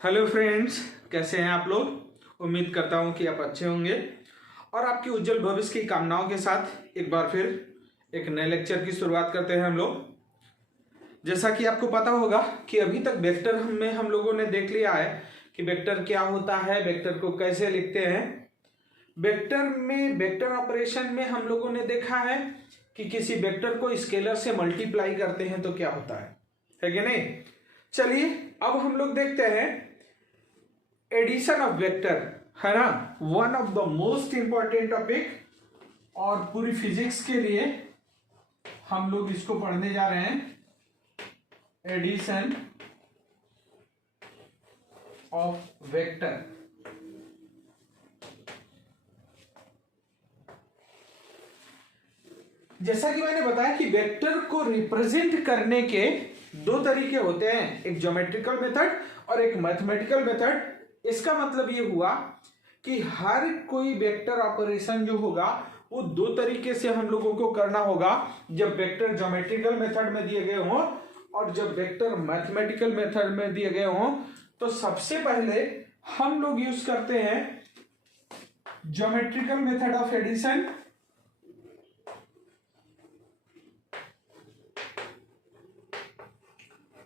Hello friends, कैसे हैं आप लोग। उम्मीद करता हूं कि आप अच्छे होंगे और आपकी उज्जवल भविष्य की कामनाओं के साथ एक बार फिर एक नए लेक्चर की शुरुआत करते हैं हम लोग। जैसा कि आपको पता होगा कि अभी तक वेक्टर में हम लोगों ने देख लिया है कि वेक्टर क्या होता है, वेक्टर को कैसे लिखते हैं। वेक्टर में वेक्टर ऑपरेशन में हम लोगों ने देखा है कि किसी वेक्टर को स्केलर से मल्टीप्लाई करते हैं तो क्या होता है कि नहीं। चलिए अब हम लोग देखते हैं एडिशन ऑफ वेक्टर, है ना, one of the most important topic और पूरी फिजिक्स के लिए हम लोग इसको पढ़ने जा रहे हैं। Addition of vector. जैसा कि मैंने बताया कि वेक्टर को रिप्रेजेंट करने के दो तरीके होते हैं, एक ज्योमेट्रिकल मेथड और एक मैथमेटिकल मेथड। इसका मतलब ये हुआ कि हर कोई वेक्टर ऑपरेशन जो होगा वो दो तरीके से हम लोगों को करना होगा। जब वेक्टर ज्योमेट्रिकल मेथड में दिए गए हों और जब वेक्टर मैथमेटिकल मेथड में दिए गए हों, तो सबसे पहले हम लोग यूज करते हैं geometrical method of addition.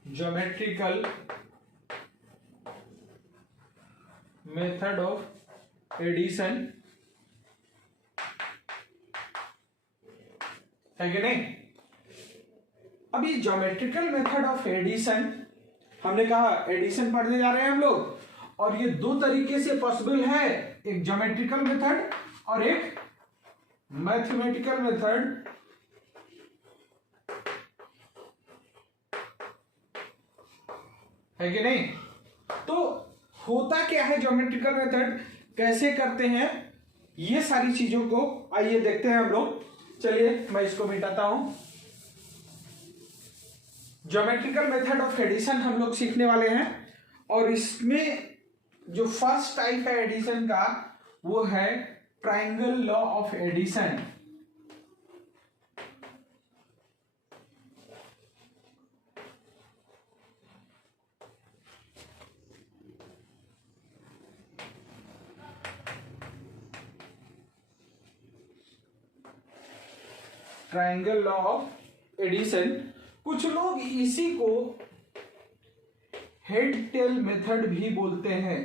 Geometrical method of addition, है कि नहीं। अभी ज्योमेट्रिकल मेथड ऑफ एडिशन हमने कहा, एडिशन पढ़ने जा रहे हैं हम लोग और ये दो तरीके से पॉसिबल है, एक ज्योमेट्रिकल मेथड और एक मैथमेटिकल मेथड। है कि नहीं। तो होता क्या है ज्योमेट्रिकल मेथड, कैसे करते हैं, ये सारी चीजों को आइए देखते हैं हम लोग। चलिए मैं इसको मिटाता हूं। ज्योमेट्रिकल मेथड ऑफ एडिशन हम लोग सीखने वाले हैं और इसमें जो फर्स्ट टाइप है एडिशन का वो है triangle law of addition. Triangle law of addition, कुछ लोग इसी को हेड टेल मेथड भी बोलते हैं।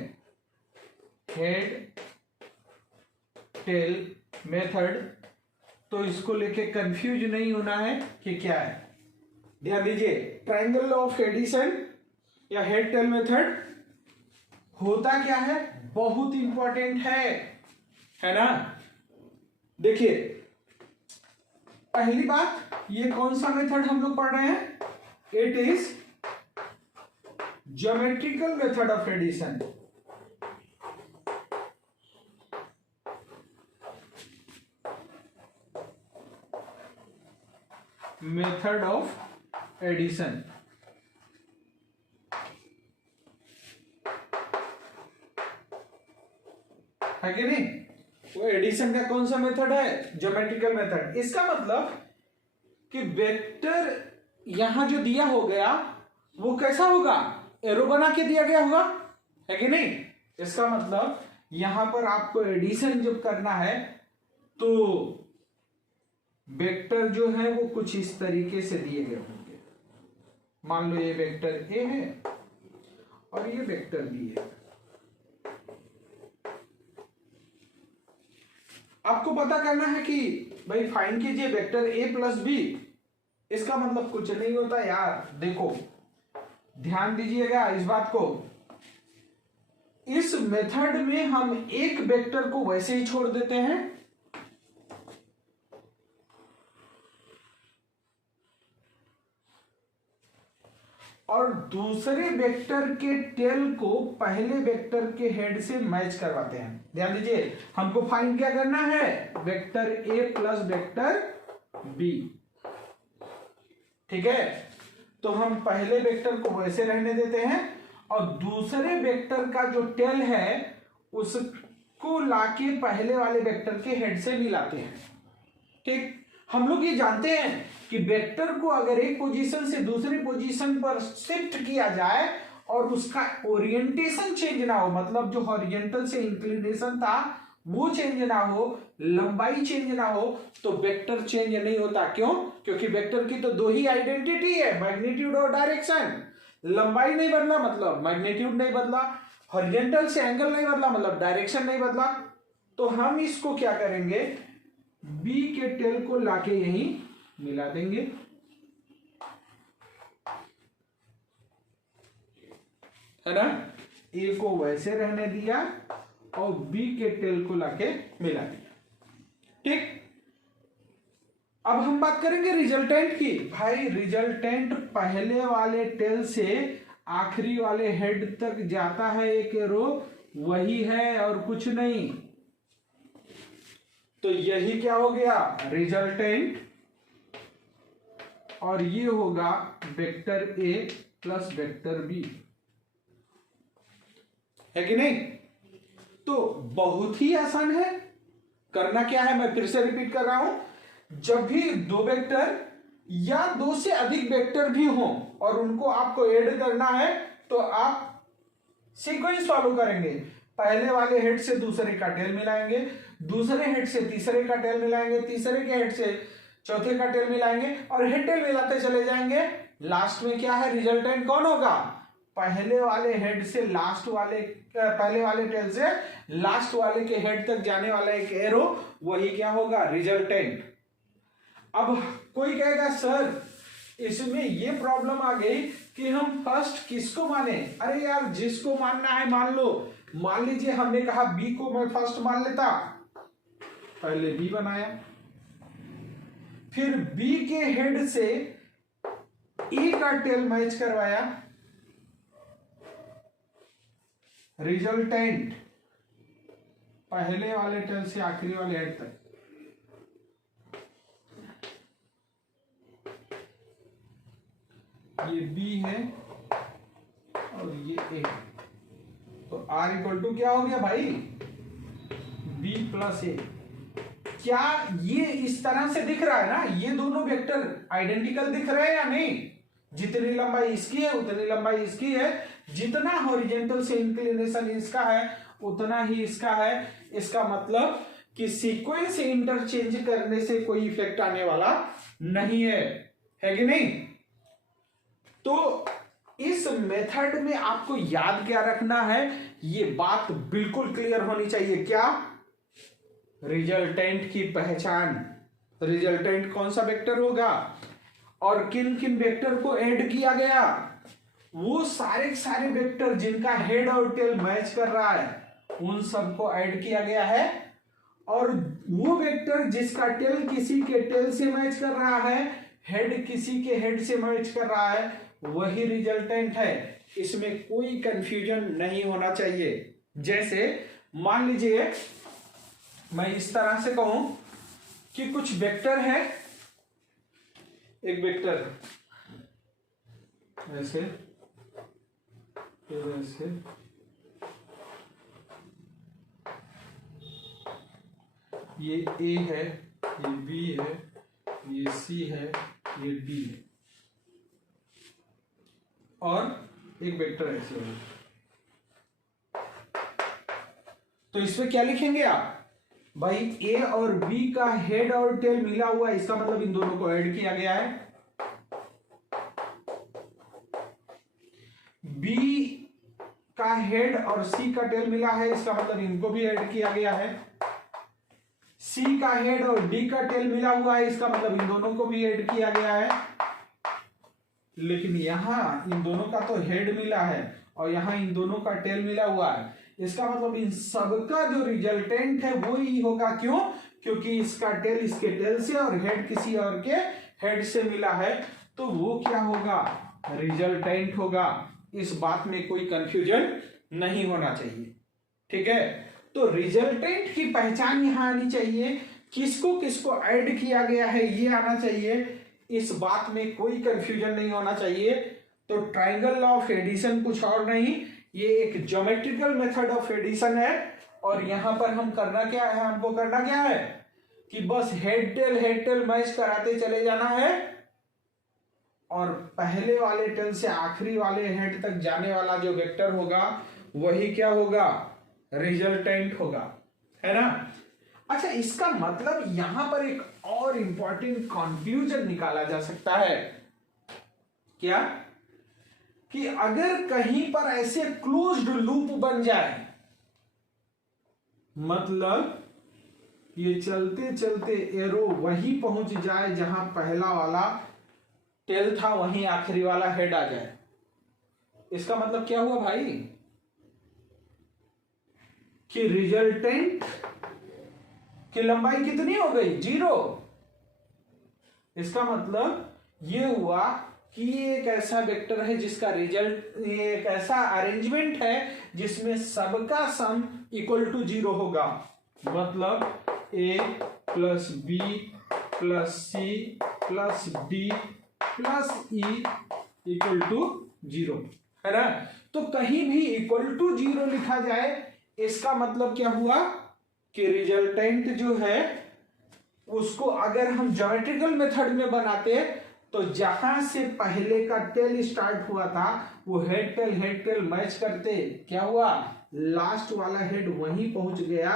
हेड टेल मेथड, तो इसको लेके कंफ्यूज नहीं होना है कि क्या है। ध्यान दीजिए, ट्रायंगल लॉ ऑफ एडिशन या हेड टेल मेथड होता क्या है, बहुत इंपॉर्टेंट है ना। देखिए पहली बात, ये कौन सा मेथड हम लोग पढ़ रहे हैं, it is geometrical method of addition. Method of addition, है कि नहीं। वो एडिशन का कौन सा मेथड है, ज्योमेट्रिकल मेथड। इसका मतलब कि वेक्टर यहां जो दिया हो गया वो कैसा होगा, एरो बना के दिया गया होगा, है कि नहीं। इसका मतलब यहां पर आपको एडिशन जब करना है तो वेक्टर जो है वो कुछ इस तरीके से दिए गए होंगे। मान लो ये वेक्टर ए है और ये वेक्टर बी है। आपको पता करना है कि भाई फाइंड कीजिए वेक्टर ए प्लस बी। इसका मतलब कुछ नहीं होता यार, देखो ध्यान दीजिएगा इस बात को। इस मेथड में हम एक वेक्टर को वैसे ही छोड़ देते हैं और दूसरे वेक्टर के टेल को पहले वेक्टर के हेड से मैच करवाते हैं। ध्यान दीजिए, हमको फाइंड क्या करना है, vector A plus vector B, ठीक है। तो हम पहले वेक्टर को वैसे रहने देते हैं और दूसरे वेक्टर का जो टेल है उसको लाके पहले वाले वेक्टर के हेड से मिलाते हैं, ठीक। हम लोग ये जानते हैं कि वेक्टर को अगर एक पोजीशन से दूसरी पोजीशन पर शिफ्ट किया जाए और उसका ओरिएंटेशन चेंज ना हो, मतलब जो हॉरिजॉन्टल से इंक्लिनेशन था वो चेंज ना हो, लंबाई चेंज ना हो, तो वेक्टर चेंज नहीं होता। क्यों? क्योंकि वेक्टर की तो दो ही आइडेंटिटी है, मैग्नीट्यूड और डायरेक्शन। लंबाई नहीं बदला मतलब मैग्नीट्यूड नहीं बदला, हॉरिजॉन्टल से एंगल नहीं बदला मतलब डायरेक्शन नहीं बदला। तो हम इसको क्या करेंगे, बी के टेल को लाके यहीं मिला देंगे, है ना। ए को वैसे रहने दिया और बी के टेल को लाके मिला दिया। ठीक, अब हम बात करेंगे रिजल्टेंट की। भाई रिजल्टेंट पहले वाले टेल से आखिरी वाले हेड तक जाता है एक एरो, वही है और कुछ नहीं। तो यही क्या हो गया, रिजल्टेंट, और ये होगा vector A plus vector B, है कि नहीं। तो बहुत ही आसान है। करना क्या है, मैं फिर से रिपीट कर रहा हूं, जब भी दो वेक्टर या दो से अधिक वेक्टर भी हों और उनको आपको ऐड करना है तो आप सीक्वेंस फॉलो करेंगे। पहले वाले हेड से दूसरे का टेल मिलाएंगे, दूसरे हेड से तीसरे का टेल मिलाएंगे, तीसरे के हेड से चौथे का टेल मिलाएंगे और हेड टेल मिलाते चले जाएंगे। लास्ट में क्या है, रिजल्टेंट कौन होगा, पहले वाले हेड से लास्ट वाले, पहले वाले टेल से लास्ट वाले के हेड तक जाने वाला एक एरो, वही क्या होगा, रिजल्टेंट। अब कोई कहेगा सर इसमें ये प्रॉब्लम आ गई कि हम फर्स्ट किसको माने। अरे यार जिसको मानना है मान लो। मान लीजिए हमने कहा बी को मैं फर्स्ट मान लेता, पहले बी बनाया, फिर बी के हेड से ए का टेल मैच करवाया, रिजल्टेंट पहले वाले टेल से आखिरी वाले हेड तक। ये बी है और ये ए, तो आर इक्वल टू क्या हो गया भाई, बी प्लस ए। क्या ये इस तरह से दिख रहा है ना, ये दोनों वेक्टर आइडेंटिकल दिख रहे हैं या नहीं। जितनी लंबाई इसकी है उतनी लंबाई इसकी है, जितना हॉरिजॉन्टल से इंक्लिनेशन इसका है उतना ही इसका है। इसका मतलब कि सीक्वेंस इंटरचेंज करने से कोई इफेक्ट आने वाला नहीं है कि नहीं। तो इस मेथड में आपको याद क्या रखना है, ये बात बिल्कुल क्लियर होनी चाहिए। क्या, रिजल्टेंट की पहचान, रिजल्टेंट कौन सा वेक्टर होगा और किन किन वेक्टर को ऐड किया गया, वो सारे वेक्टर जिनका हेड और टेल मैच कर रहा है उन सबको ऐड किया गया है। और वो वेक्टर जिसका टेल किसी के टेल से मैच कर रहा है, हेड किसी के हेड से मैच कर रहा है, वही रिजल्टेंट है। इसमें कोई कंफ्यूजन नहीं होना चाहिए। जैसे मान लीजिए मैं इस तरह से कहूं कि कुछ वेक्टर है, एक वेक्टर ऐसे, ऐसे, ये ए है, ये बी है, ये सी है, ये डी है, और एक वेक्टर ऐसे है। तो इसमें क्या लिखेंगे आप, भाई ए और बी का हेड और टेल मिला हुआ है, इसका मतलब इन दोनों को ऐड किया गया है। बी का हेड और सी का टेल मिला है, इसका मतलब इनको भी ऐड किया गया है। सी का हेड और डी का टेल मिला हुआ है, इसका मतलब इन दोनों को भी ऐड किया गया है। लेकिन यहां इन दोनों का तो हेड मिला है और यहां इन दोनों का टेल मिला हुआ है, इसका मतलब इन सबका जो रिजल्टेंट है वो ही होगा। क्यों? क्योंकि इसका टेल इसके टेल से और हेड किसी और के हेड से मिला है, तो वो क्या होगा, रिजल्टेंट होगा। इस बात में कोई कंफ्यूजन नहीं होना चाहिए, ठीक है। तो रिजल्टेंट की पहचान यहां आनी चाहिए, किसको किसको ऐड किया गया है ये आना चाहिए, इस बात में कोई कंफ्यूजन नहीं होना चाहिए। तो ट्राइंगल लॉ ऑफ एडिशन कुछ और नहीं, ये एक ज्योमेट्रिकल मेथड ऑफ एडिशन है। और यहां पर हम करना क्या है, हमको करना क्या है कि बस हेड टेल मैच कराते चले जाना है और पहले वाले टेल से आखिरी वाले हेड तक जाने वाला जो वेक्टर होगा वही क्या होगा, रिजल्टेंट होगा, है ना। अच्छा, इसका मतलब यहां पर एक और इंपॉर्टेंट कंफ्यूजन निकाला जा सकता है, क्या, कि अगर कहीं पर ऐसे क्लोज्ड लूप बन जाए, मतलब ये चलते चलते एरो वहीं पहुंच जाए जहां पहला वाला टेल था, वहीं आखिरी वाला हेड आ जाए, इसका मतलब क्या हुआ भाई, कि रिजल्टेंट की लंबाई कितनी हो गई, 0। इसका मतलब ये हुआ कि ये एक ऐसा वेक्टर है जिसका रिजल्ट, ये एक ऐसा अरेंजमेंट है जिसमें सबका सम इक्वल टू 0 होगा, मतलब a plus B plus C plus D plus E equal to 0, है ना। तो कहीं भी इक्वल टू 0 लिखा जाए, इसका मतलब क्या हुआ कि रिजल्टेंट जो है उसको अगर हम ज्योमेट्रिकल मेथड में बनाते तो जहां से पहले का टेल स्टार्ट हुआ था वो हेड टेल मैच करते, क्या हुआ, लास्ट वाला हेड वहीं पहुंच गया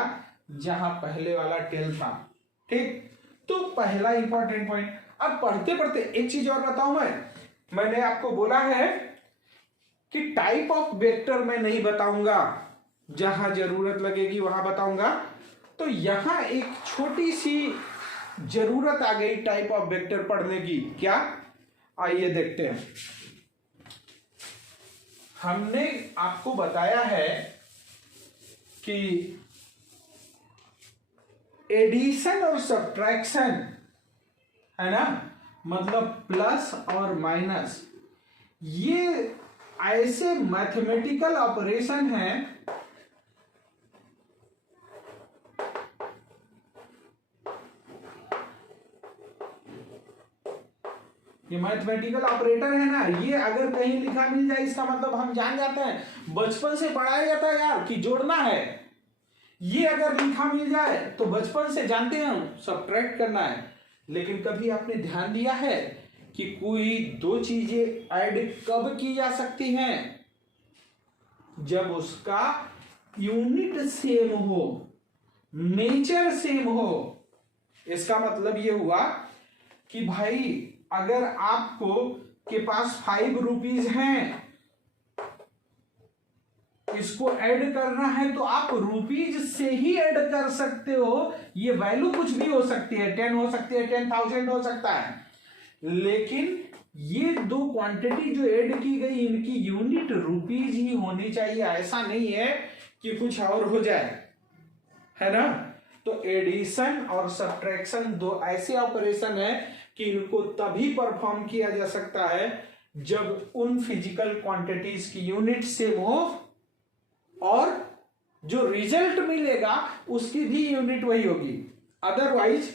जहां पहले वाला टेल था, ठीक। तो पहला इंपॉर्टेंट पॉइंट। अब पढ़ते पढ़ते एक चीज और बताऊं, मैंने आपको बोला है कि टाइप ऑफ वेक्टर मैं नहीं बताऊंगा, जहां जरूरत लगेगी वहां बताऊंगा। तो यहां एक छोटी सी जरूरत आ गई टाइप ऑफ वेक्टर पढ़ने की, क्या, आइए देखते हैं। हमने आपको बताया है कि एडिशन और सब्ट्रैक्शन, है ना, मतलब प्लस और माइनस, ये ऐसे मैथमेटिकल ऑपरेशन हैं ये मैथमेटिकल ऑपरेटर है ना, ये अगर कहीं लिखा मिल जाए इसका मतलब हम जान जाते हैं, बचपन से पढ़ाया जाता है यार कि जोड़ना है, ये अगर लिखा मिल जाए तो बचपन से जानते हैं हम सब्ट्रैक्ट करना है। लेकिन कभी आपने ध्यान दिया है कि कोई दो चीजें ऐड कब की जा सकती हैं, जब उसका यूनिट सेम हो, नेचर सेम हो। इसका मतलब ये हुआ कि भाई अगर आपको के पास 5 रुपीज हैं, इसको ऐड करना है तो आप रुपीज से ही ऐड कर सकते हो, ये वैल्यू कुछ भी हो सकती है, 10 हो सकती है, 10,000 हो सकता है, लेकिन ये दो क्वांटिटी जो ऐड की गई इनकी यूनिट रुपीज ही होनी चाहिए, ऐसा नहीं है कि कुछ और हो जाए, है ना। तो एडिशन और सब्ट्रैक्शन दो ऐसे ऑपरेशन है कि इनको तभी परफॉर्म किया जा सकता है जब उन फिजिकल क्वांटिटीज की यूनिट सेम हो और जो रिजल्ट मिलेगा उसकी भी यूनिट वही होगी। अदरवाइज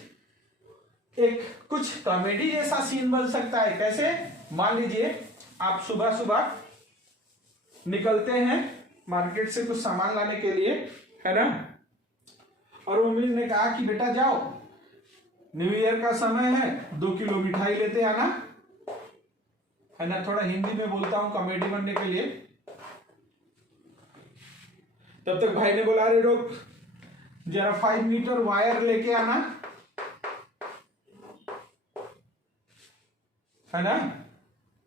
एक कुछ कॉमेडी जैसा सीन बन सकता है। कैसे, मान लीजिए आप सुबह सुबह निकलते हैं मार्केट से कुछ सामान लाने के लिए, है ना, और मम्मी ने कहा कि बेटा जाओ, न्यू ईयर का समय है, 2 किलो मिठाई लेते आना, है ना। थोड़ा हिंदी में बोलता हूं कॉमेडी बनने के लिए। तब तक भाई ने बोला, अरे रुक जरा 5 मीटर वायर लेके आना, है ना।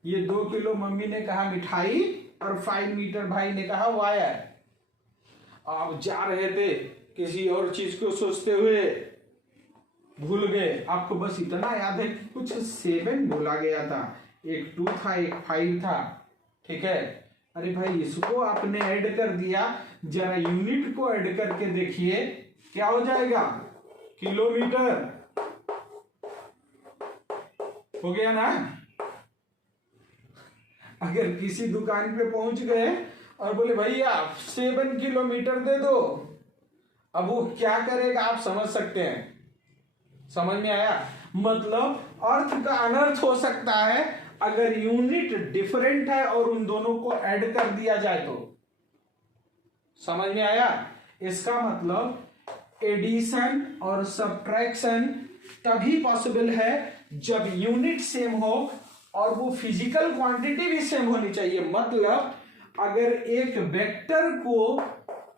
ये 2 किलो मम्मी ने कहा मिठाई और 5 मीटर भाई ने कहा वायर। आप जा रहे थे किसी और चीज को सोचते हुए, भूल गए। आपको बस इतना याद है कि कुछ 7 बोला गया था, एक 2 था एक 5 था, ठीक है। अरे भाई इसको आपने ऐड कर दिया, जरा यूनिट को ऐड करके देखिए क्या हो जाएगा, किलोमीटर हो गया ना। अगर किसी दुकान पे पहुंच गए और बोले भैया 7 किलोमीटर दे दो, अब वो क्या करेगा आप समझ सकते हैं। समझ में आया, मतलब अर्थ का अनर्थ हो सकता है अगर यूनिट डिफरेंट है और उन दोनों को ऐड कर दिया जाए तो। समझ में आया, इसका मतलब एडिशन और सब्ट्रैक्शन तभी पॉसिबल है जब यूनिट सेम हो और वो फिजिकल क्वांटिटी भी सेम होनी चाहिए। मतलब अगर एक वेक्टर को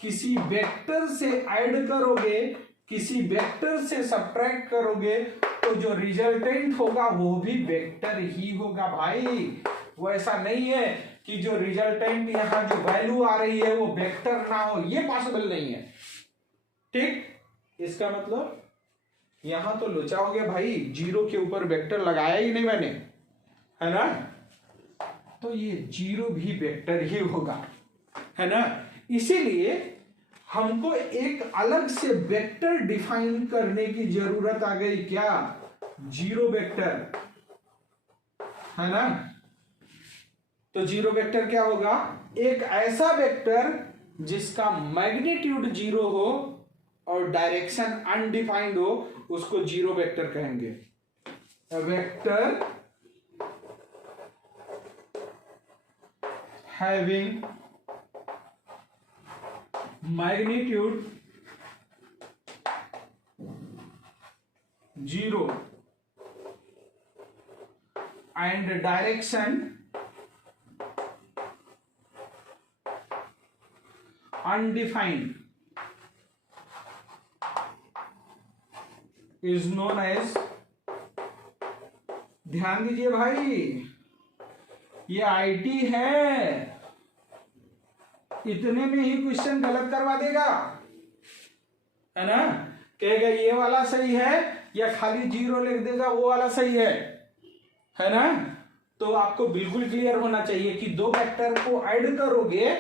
किसी वेक्टर से ऐड करोगे, किसी वेक्टर से सब्ट्रैक्ट करोगे, तो जो रिजल्टेंट होगा वो भी वेक्टर ही होगा भाई। वो ऐसा नहीं है कि जो रिजल्टेंट यहां जो वैल्यू आ रही है वो वेक्टर ना हो, ये पॉसिबल नहीं है। ठीक, इसका मतलब यहां तो लोचाओगे भाई, जीरो के ऊपर वेक्टर लगाया ही नहीं मैंने, है ना, तो ये जीरो भी वेक्टर ही होगा, है ना। इसीलिए हमको एक अलग से वेक्टर डिफाइन करने की जरूरत आ गई, क्या, जीरो वेक्टर, है ना। तो जीरो वेक्टर क्या होगा, एक ऐसा वेक्टर जिसका मैग्नीट्यूड जीरो हो और डायरेक्शन अनडिफाइंड हो, उसको जीरो वेक्टर कहेंगे। Vector having magnitude zero and direction undefined is known as, ध्यान दीजिए भाई, ये आईटी है, इतने में ही क्वेश्चन गलत करवा देगा, है ना। कहेगा ये वाला सही है या खाली जीरो लिख देगा वो वाला सही है ना। तो आपको बिल्कुल क्लियर होना चाहिए कि दो वेक्टर को ऐड करोगे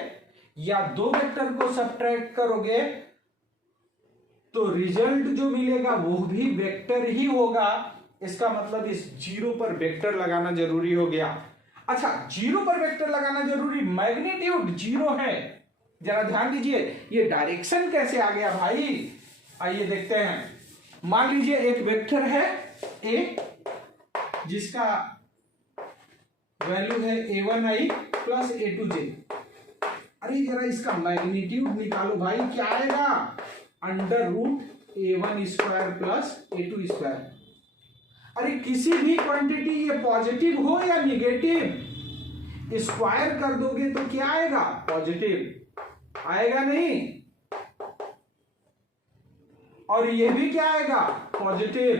या दो वेक्टर को सब्ट्रैक्ट करोगे तो रिजल्ट जो मिलेगा वो भी वेक्टर ही होगा। इसका मतलब इस जीरो पर वेक्टर लगाना जरूरी हो गया। अच्छा, जीरो पर वेक्टर लगाना जरूरी, मैग्नीट्यूड जीरो है, जरा ध्यान दीजिए। ये डायरेक्शन कैसे आ गया भाई, आइए देखते हैं। मान लीजिए एक वेक्टर है ए जिसका वैल्यू है a1i प्लस a2j। अरे जरा इसका मैग्नीट्यूड निकालो भाई, क्या आएगा, under root a1 square plus a2 square. अरे किसी भी क्वांटिटी ये पॉजिटिव हो या निगेटिव, स्क्वायर कर दोगे तो क्या आएगा, पॉजिटिव आएगा नहीं, और ये भी क्या आएगा, पॉजिटिव,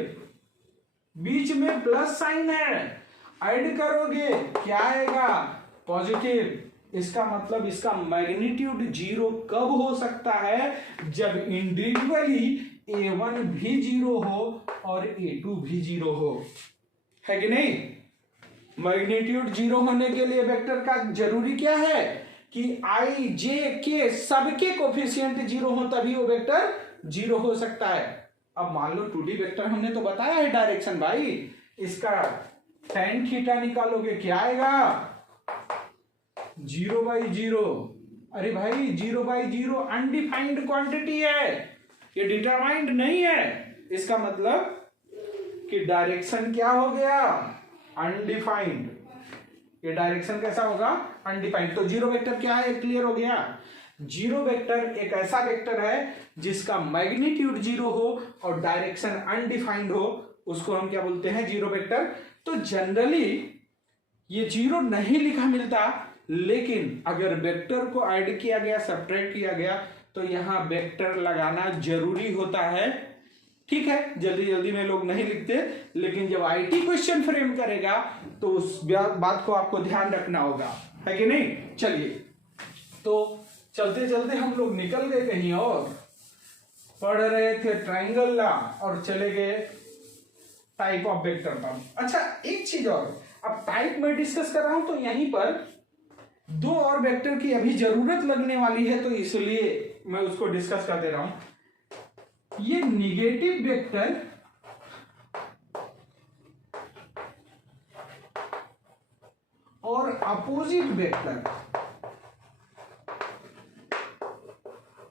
बीच में प्लस साइन है, ऐड करोगे क्या आएगा, पॉजिटिव। इसका मतलब इसका मैग्नीट्यूड जीरो कब हो सकता है, जब इंडिविजुअली a1 भी जीरो हो और a2 भी जीरो हो, है कि नहीं। मैग्नीट्यूड जीरो होने के लिए वेक्टर का जरूरी क्या है कि i j k सबके कोफिशिएंट जीरो हो, तभी वो वेक्टर जीरो हो सकता है। अब मान लो 2D वेक्टर हमने तो बताया है डायरेक्शन भाई, इसका tan थीटा निकालोगे क्या आएगा, 0/0। अरे भाई 0/0 अनडिफाइंड क्वांटिटी है, ये डिटरमाइंड नहीं है। इसका मतलब कि डायरेक्शन क्या हो गया, अनडिफाइंड। ये डायरेक्शन कैसा होगा, अनडिफाइंड। तो जीरो वेक्टर क्या है, क्लियर हो गया। जीरो वेक्टर एक ऐसा वेक्टर है जिसका मैग्नीट्यूड जीरो हो और डायरेक्शन अनडिफाइंड हो, उसको हम क्या बोलते हैं, जीरो वेक्टर। तो जनरली ये जीरो नहीं लिखा मिलता, लेकिन अगर वेक्टर को ऐड किया गया, सब्ट्रैक्ट किया गया, तो यहां वेक्टर लगाना जरूरी होता है। ठीक है, जल्दी जल्दी में लोग नहीं लिखते, लेकिन जब आईटी क्वेश्चन फ्रेम करेगा तो उस बात को आपको ध्यान रखना होगा, है कि नहीं। चलिए, तो चलते चलते हम लोग निकल गए कहीं और, पढ़ रहे थे ट्राइंगल ला और चले गए टाइप ऑफ वेक्टर पर। अच्छा, एक चीज और, अब टाइप में डिस्कस कर रहा हूं तो यहीं पर दो और वेक्टर की अभी जरूरत लगने वाली है, तो इसलिए मैं उसको डिस्कस कर दे रहा हूं। ये निगेटिव वेक्टर और अपोजिट वेक्टर,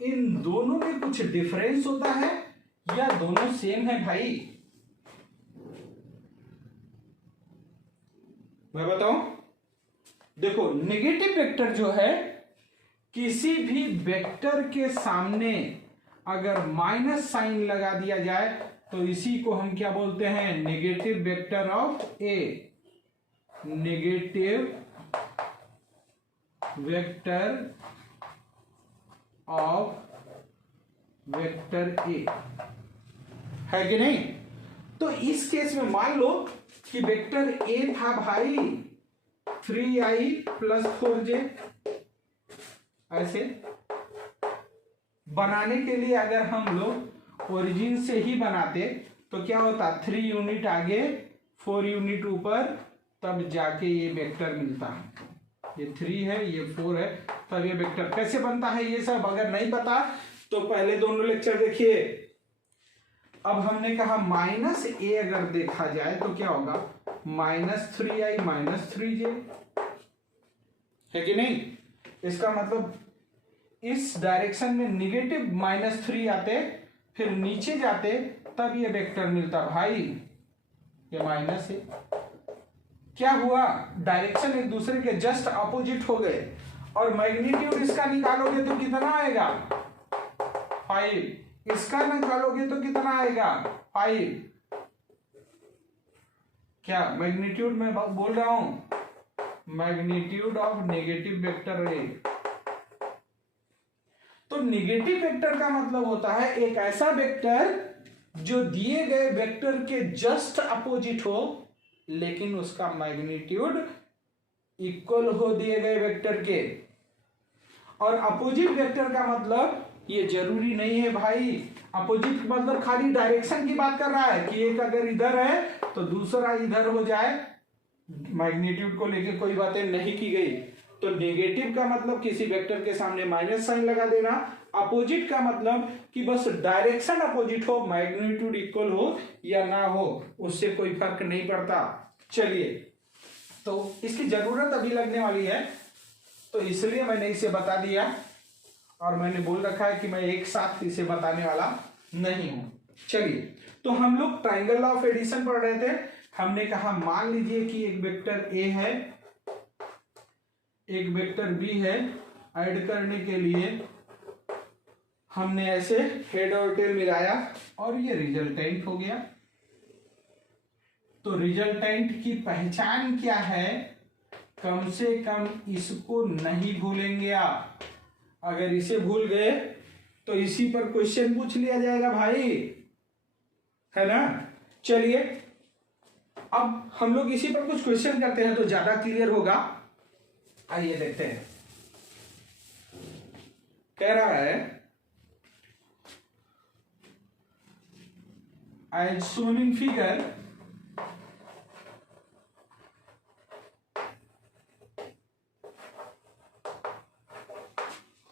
इन दोनों में कुछ डिफरेंस होता है या दोनों सेम है भाई, मैं बताऊं। देखो, नेगेटिव वेक्टर जो है, किसी भी वेक्टर के सामने अगर माइनस साइन लगा दिया जाए तो इसी को हम क्या बोलते हैं, negative vector of A. Negative vector of vector A, है कि नहीं। तो इस केस में मान लो कि वेक्टर ए था भाई 3i + 4j। ऐसे बनाने के लिए अगर हम लोग ओरिजिन से ही बनाते तो क्या होता, 3 यूनिट आगे 4 यूनिट ऊपर, तब जाके ये वेक्टर मिलता। ये 3 है, ये 4 है, तब ये वेक्टर कैसे बनता है ये सब अगर नहीं पता तो पहले दोनों लेक्चर देखिए। अब हमने कहा -a अगर देखा जाए तो क्या होगा, -3i - 3j, है कि नहीं। इसका मतलब इस डायरेक्शन में नेगेटिव -3 आते, फिर नीचे जाते, तब ये वेक्टर मिलता भाई, ये माइनस है। क्या हुआ, डायरेक्शन एक दूसरे के जस्ट अपोजिट हो गए, और मैग्नीट्यूड इसका निकालोगे तो कितना आएगा 5, इसका निकालोगे तो कितना आएगा 5। क्या मैग्नीट्यूड में बोल रहा हूं, magnitude of negative vector A. तो नेगेटिव वेक्टर का मतलब होता है एक ऐसा वेक्टर जो दिए गए वेक्टर के जस्ट अपोजिट हो, लेकिन उसका मैग्नीट्यूड इक्वल हो दिए गए वेक्टर के। और अपोजिट वेक्टर का मतलब ये जरूरी नहीं है भाई, अपोजिट मतलब खाली डायरेक्शन की बात कर रहा है कि एक अगर इधर है तो दूसरा इधर हो जाए, मैग्नीट्यूड को लेके कोई बातें नहीं की गई। तो नेगेटिव का मतलब किसी वेक्टर के सामने माइनस साइन लगा देना, अपोजिट का मतलब कि बस डायरेक्शन अपोजिट हो, मैग्नीट्यूड इक्वल हो या ना हो, उससे कोई फर्क नहीं पड़ता। चलिए, तो इसकी जरूरत अभी लगने वाली है, तो इसलिए मैंने इसे बता दिया, और मैंने बोल रखा है कि मैं एक साथ इसे बताने वाला नहीं हूं। चलिए, तो हम लोग ट्राइंगल लॉ ऑफ एडिशन पढ़ रहे थे। हमने कहा मान लीजिए कि एक वेक्टर ए है, एक वेक्टर बी है, ऐड करने के लिए हमने ऐसे हेड और टेल मिलाया और ये रिजल्टेंट हो गया। तो रिजल्टेंट की पहचान क्या है, कम से कम इसको नहीं भूलेंगे आप। अगर इसे भूल गए तो इसी पर क्वेश्चन पूछ लिया जाएगा भाई, है ना। चलिए, अब हम लोग इसी पर कुछ क्वेश्चन करते हैं तो ज्यादा क्लियर होगा। आइए देखते हैं। कह रहा है, as shown in figure,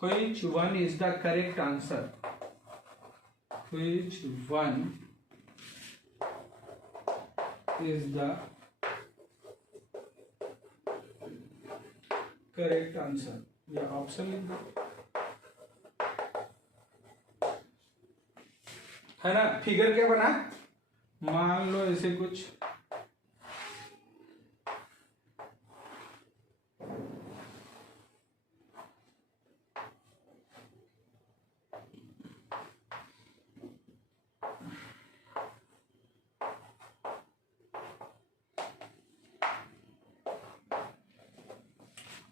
which one is the correct answer, which one is the correct answer, या ऑप्शन लिख दो, है ना। फिगर क्या बना, मान लो ऐसे कुछ,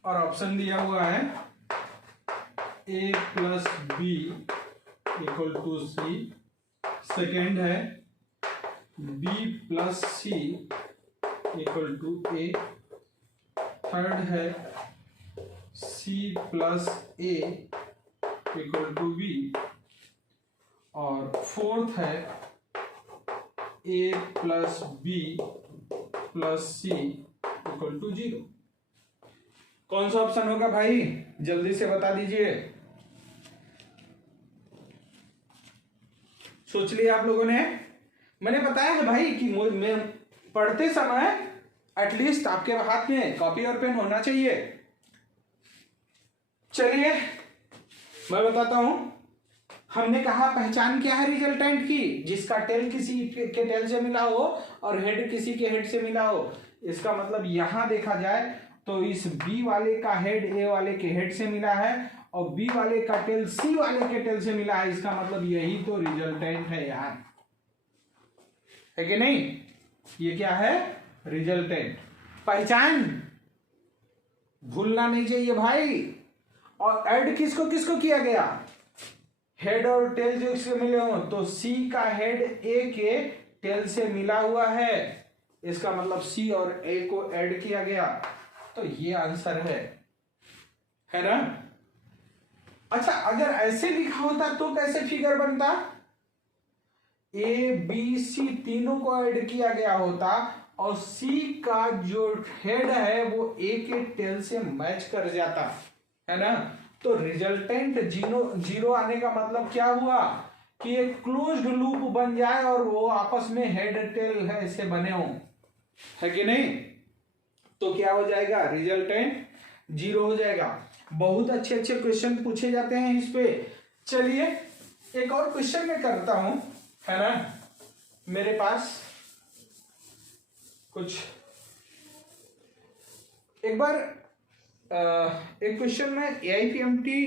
और ऑप्शन दिया हुआ है a + b = c, सेकेंड है b + c = a, थर्ड है c + a = b, और फोर्थ है a + b + c = 0। कौन सा ऑप्शन होगा भाई, जल्दी से बता दीजिए। सोच लिया आप लोगों ने। मैंने बताया है भाई कि मैं पढ़ते समय एटलीस्ट आपके हाथ में कॉपी और पेन होना चाहिए। चलिए, मैं बताता हूं। हमने कहा पहचान क्या है रिजल्टेंट की, जिसका टेल किसी के टेल से मिला हो और हेड किसी के हेड से मिला हो। इसका मतलब यहां देखा जाए तो इस B वाले का हेड A वाले के हेड से मिला है, और B वाले का टेल C वाले के टेल से मिला है। इसका मतलब यही तो रिजल्टेंट है यार, है कि नहीं। ये क्या है, रिजल्टेंट। पहचान भूलना नहीं चाहिए भाई। और ऐड किसको किसको किया गया, हेड और टेल जो इसके मिले हो, तो सी का हेड ए के टेल से मिला हुआ है, इसका मतलब सी और ए को ऐड किया गया, तो ये आंसर है ना। अच्छा, अगर ऐसे लिखा होता तो कैसे फिगर बनता, ए बी सी तीनों को ऐड किया गया होता और सी का जो हेड है वो ए के टेल से मैच कर जाता, है ना। तो रिजल्टेंट जीरो आने का मतलब क्या हुआ कि एक क्लोज्ड लूप बन जाए और वो आपस में हेड टेल है ऐसे बने हो, है कि नहीं। तो क्या हो जाएगा, रिजल्टेंट जीरो हो जाएगा। बहुत अच्छे अच्छे क्वेश्चन पूछे जाते हैं इस पे। चलिए एक और क्वेश्चन मैं करता हूं, है ना। मेरे पास कुछ एक बार एक क्वेश्चन में एआईपीएमटी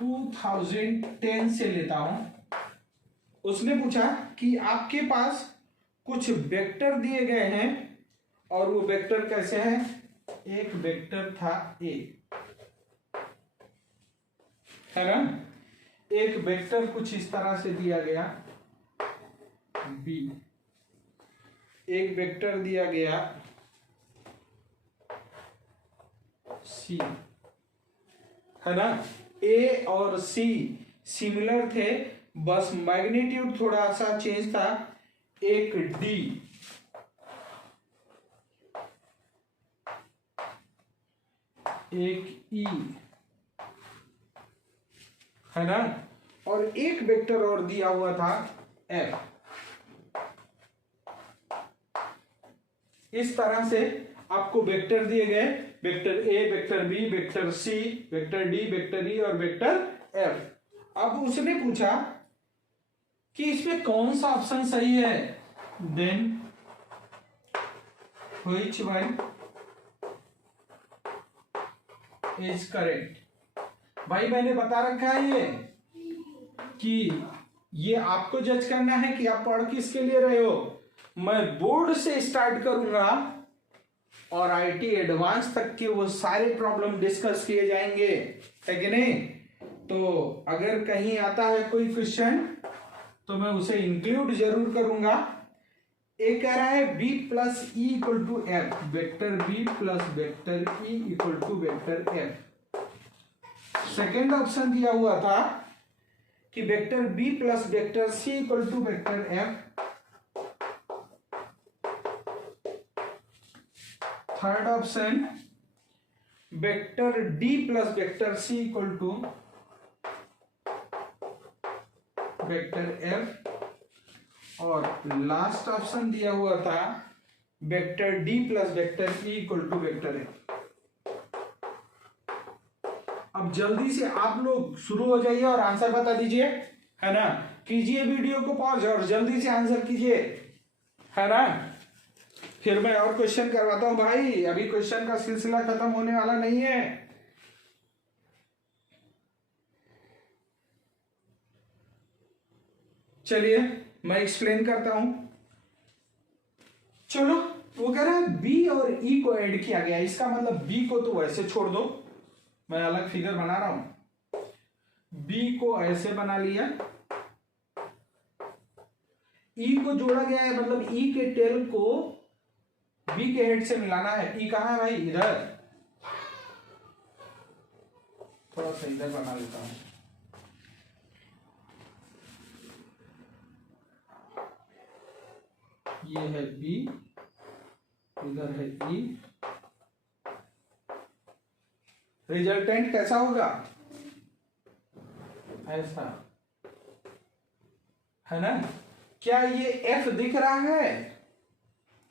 2010 से लेता हूं। उसने पूछा कि आपके पास कुछ वेक्टर दिए गए हैं और वो वेक्टर कैसे है, एक वेक्टर था ए, है ना, एक वेक्टर कुछ इस तरह से दिया गया बी, एक वेक्टर दिया गया सी, है ना। ए और सी सिमिलर थे, बस मैग्नीट्यूड थोड़ा सा चेंज था, एक डी, एक ई, है ना, और एक वेक्टर और दिया हुआ था एफ। इस तरह से आपको वेक्टर दिए गए, vector A, vector B, vector C, vector D, vector E और वेक्टर एफ। अब उसने पूछा कि इसमें कौन सा ऑप्शन सही है, then which one is correct. भाई मैंने बता रखा है ये कि ये आपको जज करना है कि आप पढ़ किसके लिए रहे हो। मैं बोर्ड से स्टार्ट करूंगा और आईटी एडवांस तक के वो सारे प्रॉब्लम डिस्कस किए जाएंगे, है कि नहीं। तो अगर कहीं आता है कोई क्वेश्चन तो मैं उसे इंक्लूड जरूर करूंगा। ए कह रहा है B plus E equal to F, vector B plus vector E equal to vector F. Second option दिया हुआ था कि vector B plus vector C equal to vector F. Third option vector D plus vector C equal to vector F. और last option दिया हुआ था vector D plus vector E equal to vector F. अब जल्दी से आप लोग शुरू हो जाइए और आंसर बता दीजिए, है ना। कीजिए वीडियो को पॉज और जल्दी से आंसर कीजिए, है ना। फिर मैं और क्वेश्चन करवाता हूं भाई, अभी क्वेश्चन का सिलसिला खत्म होने वाला नहीं है। चलिए मैं एक्सप्लेन करता हूं। चलो, वो कह रहा है बी और ई को ऐड किया गया, इसका मतलब बी को तो वैसे छोड़ दो, मैं अलग फिगर बना रहा हूं। बी को ऐसे बना लिया, ई को जोड़ा गया है, मतलब ई के टेल को बी के हेड से मिलाना है। ई कहां है भाई, इधर, थोड़ा सा इधर बना लेता हूं। ये है बी, इधर है ई। रिजल्टेंट कैसा होगा, ऐसा, है ना। क्या ये एफ दिख रहा है,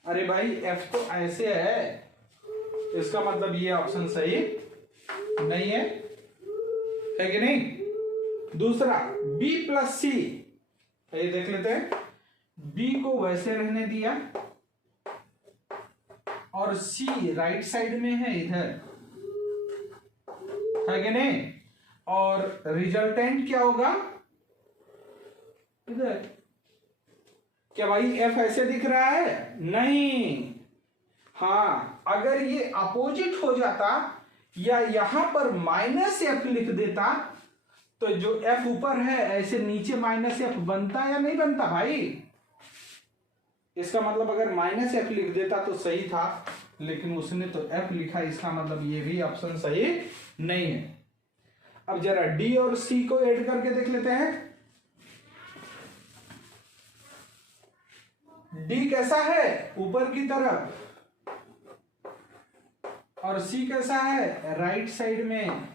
अरे भाई एफ तो ऐसे है, इसका मतलब ये ऑप्शन सही नहीं है कि नहीं। दूसरा बी प्लस सी, ये देख लेते हैं। बी को वैसे रहने दिया और सी राइट साइड में है इधर, है कि नहीं। और रिजल्टेंट क्या होगा, इधर क्या भाई एफ ऐसे दिख रहा है? नहीं। हाँ, अगर ये अपोजिट हो जाता या यहां पर माइनस एफ लिख देता तो जो एफ ऊपर है ऐसे नीचे माइनस एफ बनता या नहीं बनता भाई? इसका मतलब अगर माइनस एफ लिख देता तो सही था, लेकिन उसने तो एफ लिखा, इसका मतलब ये भी ऑप्शन सही नहीं है। अब जरा डी और सी को ऐड करके देख लेते हैं। डी कैसा है? ऊपर की तरफ, और सी कैसा है? राइट साइड में।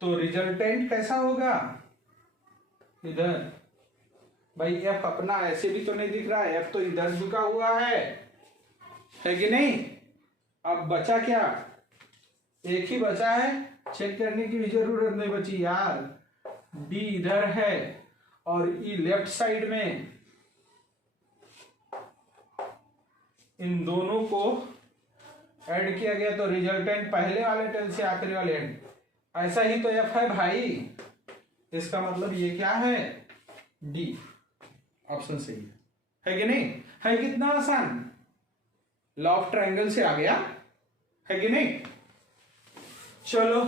तो रिजल्टेंट कैसा होगा? इधर। भाई एफ अपना ऐसे भी तो नहीं दिख रहा है, एफ तो इधर झुका हुआ है कि नहीं? अब बचा क्या? एक ही बचा है, चेक करने की भी जरूरत नहीं बची यार। डी इधर है और ई लेफ्ट साइड में। इन दोनों को ऐड किया गया तो रिजल्टेंट पहले वाले टेल से आखिरी वाले एंड। ऐसा ही तो एफ है भाई। इसका मतलब ये क्या है? डी ऑप्शन सही है कि नहीं? है कितना आसान, लॉ ऑफ ट्रायंगल से आ गया, है कि नहीं? चलो,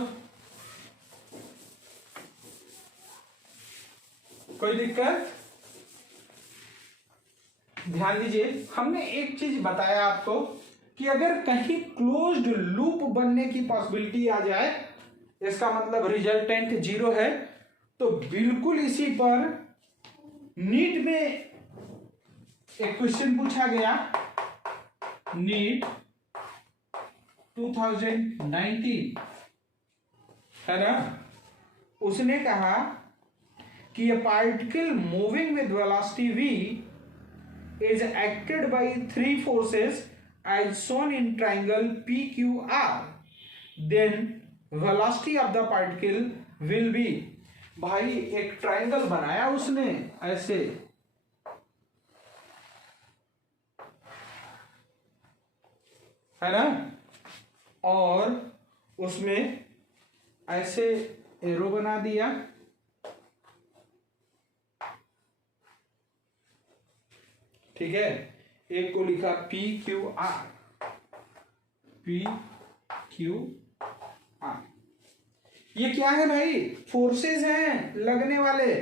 कोई दिक्कत? ध्यान दीजिए, हमने एक चीज बताया आपको कि अगर कहीं क्लोज्ड लूप बनने की पॉसिबिलिटी आ जाए, इसका मतलब रिजल्टेंट 0 है, तो बिल्कुल इसी पर नीट में एक क्वेश्चन पूछा गया, नीट 2019 है ना। उसने कहा कि a particle moving with velocity v is acted by 3 forces as shown in triangle PQR, then velocity of the particle will be। भाई एक ट्रायंगल बनाया उसने ऐसे, है ना, और उसमें ऐसे एरो बना दिया, ठीक है। एक को लिखा P Q R, P Q R. ये क्या है भाई? फोर्सेस हैं लगने वाले,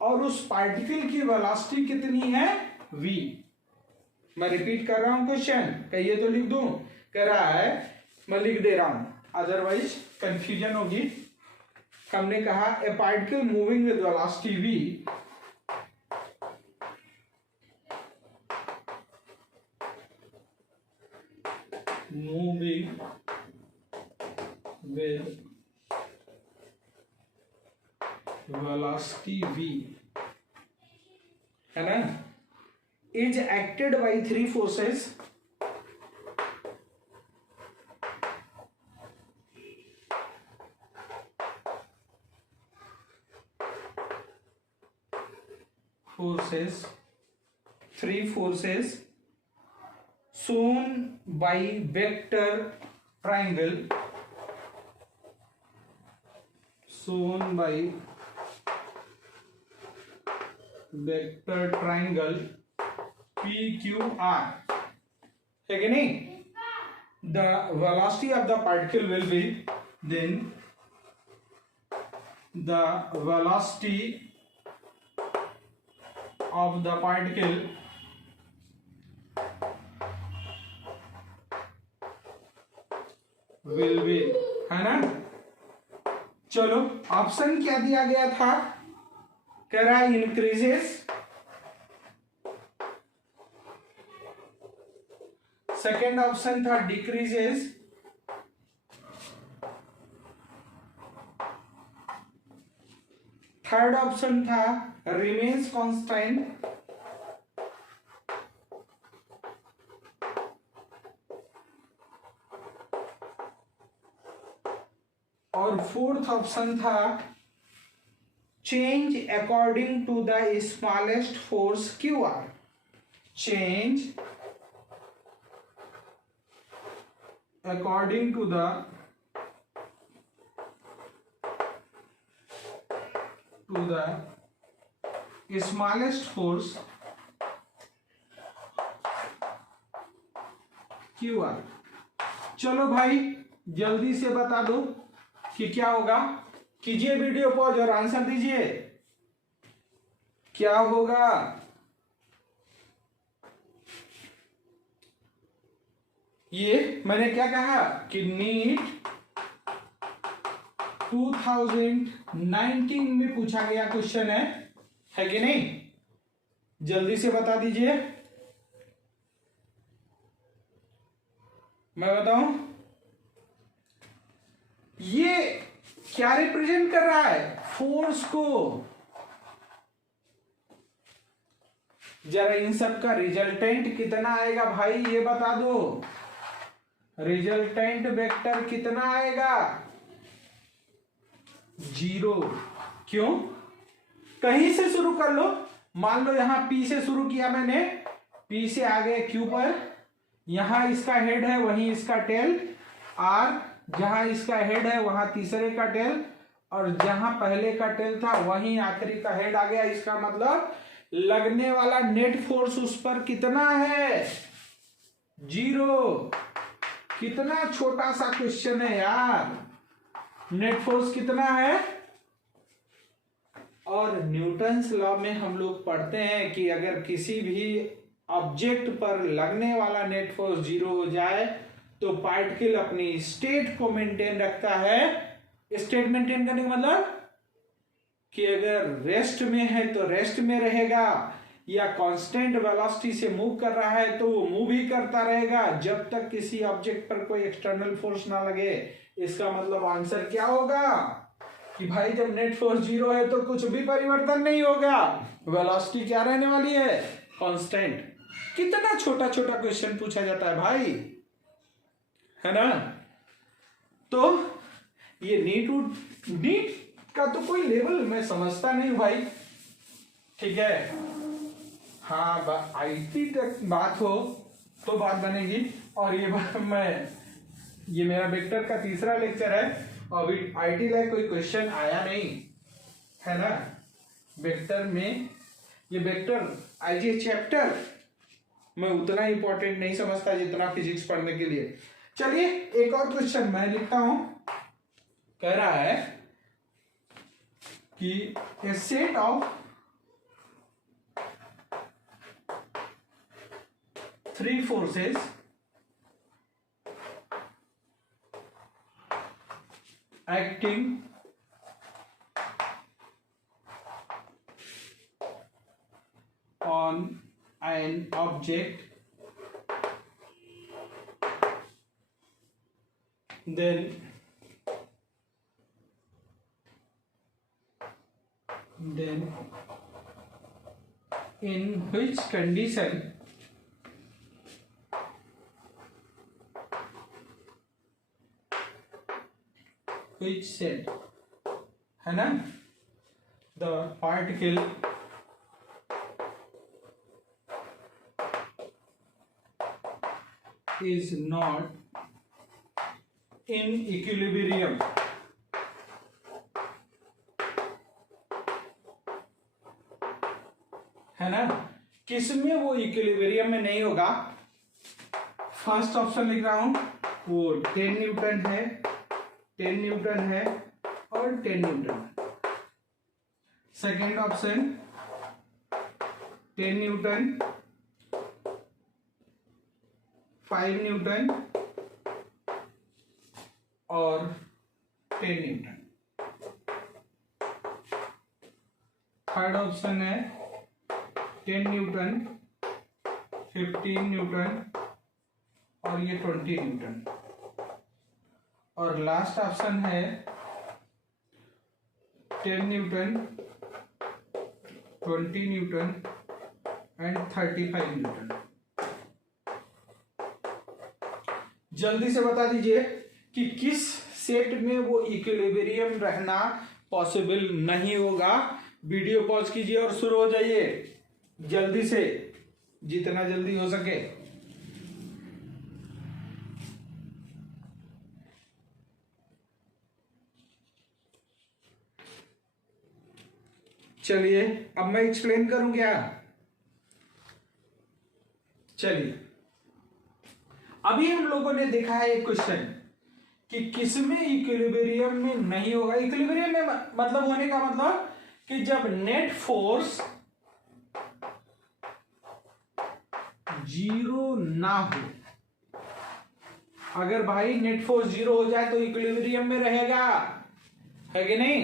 और उस पार्टिकल की वेलोसिटी कितनी है? v। मैं रिपीट कर रहा हूं क्वेश्चन, कहिए तो लिख दूं। कह रहा है, मैं लिख दे रहा हूं, अदरवाइज कंफ्यूजन होगी। हमने कहा ए particle moving with velocity v moving with velocity v, है ना, is acted by 3 forces shown by vector triangle, shown by vector triangle PQR, है कि नहीं? The velocity of the particle will be, then the velocity of the particle will be, है ना। चलो, option क्या दिया गया था? कह रहा है इंक्रीजेस, सेकेंड ऑप्शन था डिक्रीजेस, थर्ड ऑप्शन था रिमेन्स कांस्टेंट, और फोर्थ ऑप्शन था change according to the smallest force Q R, change according to the smallest force Q R. चलो भाई जल्दी से बता दो कि क्या होगा। कीजिए वीडियो पॉज और आंसर दीजिए, क्या होगा। ये मैंने क्या कहा कि नीट 2019 में पूछा गया क्वेश्चन है कि नहीं? जल्दी से बता दीजिए। मैं बताऊं ये क्या रिप्रेजेंट कर रहा है? फोर्स को। जरा इन सब का रिजल्टेंट कितना आएगा भाई ये बता दो। रिजल्टेंट वेक्टर कितना आएगा? 0। क्यों? कहीं से शुरू कर लो। मान लो यहां P से शुरू किया मैंने, P से आगे Q पर, यहां इसका हेड है वहीं इसका टेल, R जहां इसका हेड है वहां तीसरे का टेल, और जहां पहले का टेल था वहीं आखिरी का हेड आ गया। इसका मतलब लगने वाला नेट फोर्स उस पर कितना है? 0। कितना छोटा सा क्वेश्चन है यार। नेट फोर्स कितना है? और न्यूटन्स लॉ में हम लोग पढ़ते हैं कि अगर किसी भी ऑब्जेक्ट पर लगने वाला नेट फोर्स 0 हो जाए तो पार्टिकल अपनी स्टेट को मेंटेन रखता है। स्टेट मेंटेन करने का मतलब कि अगर रेस्ट में है तो रेस्ट में रहेगा, या कांस्टेंट वेलोसिटी से मूव कर रहा है तो वो मूव ही करता रहेगा जब तक किसी ऑब्जेक्ट पर कोई एक्सटर्नल फोर्स ना लगे। इसका मतलब आंसर क्या होगा कि भाई जब नेट फोर्स 0 है तो कुछ भी परिवर्तन नहीं होगा, वेलोसिटी क्या रहने वाली है? कांस्टेंट। कितना छोटा छोटा क्वेश्चन पूछा जाता है भाई, है ना। तो ये नीट का तो कोई लेवल मैं समझता नहीं भाई, ठीक है। हाँ आईटी तक बात हो तो बात बनेगी। और ये मेरा वेक्टर का तीसरा लेक्चर है, अभी आईटी लाइक कोई क्वेश्चन आया नहीं है ना वेक्टर में। ये वेक्टर आईजी चैप्टर मैं उतना इंपॉर्टेंट नहीं समझता जितना फिजिक्स पढ़ने के लिए। चलिए एक और क्वेश्चन मैं लिखता हूं। कह रहा है कि ए set of 3 forces acting on an object, then in which condition which set, है ना, the particle is not in equilibrium, है ना, किसमें वो इक्विलिब्रियम में नहीं होगा। फर्स्ट ऑप्शन लिख रहा हूं, वो 10 न्यूटन है, 10 न्यूटन है और 10 Newton. Second option 10 Newton, 5 Newton और 10 न्यूटन। थर्ड ऑप्शन है 10 न्यूटन, 15 न्यूटन और ये 20 न्यूटन। और लास्ट ऑप्शन है 10 न्यूटन, 20 न्यूटन एंड 35 न्यूटन। जल्दी से बता दीजिए कि किस सेट में वो इक्विलिब्रियम रहना पॉसिबल नहीं होगा। वीडियो पॉज कीजिए और शुरू हो जाइए जल्दी से, जितना जल्दी हो सके। चलिए अब मैं एक्सप्लेन करूं क्या। चलिए अभी हम लोगों ने देखा है एक क्वेश्चन कि किसमें इक्विलिब्रियम में नहीं होगा। इक्विलिब्रियम में मतलब होने का मतलब कि जब नेट फोर्स जीरो ना हो। अगर भाई नेट फोर्स जीरो हो जाए तो इक्विलिब्रियम में रहेगा, है कि नहीं।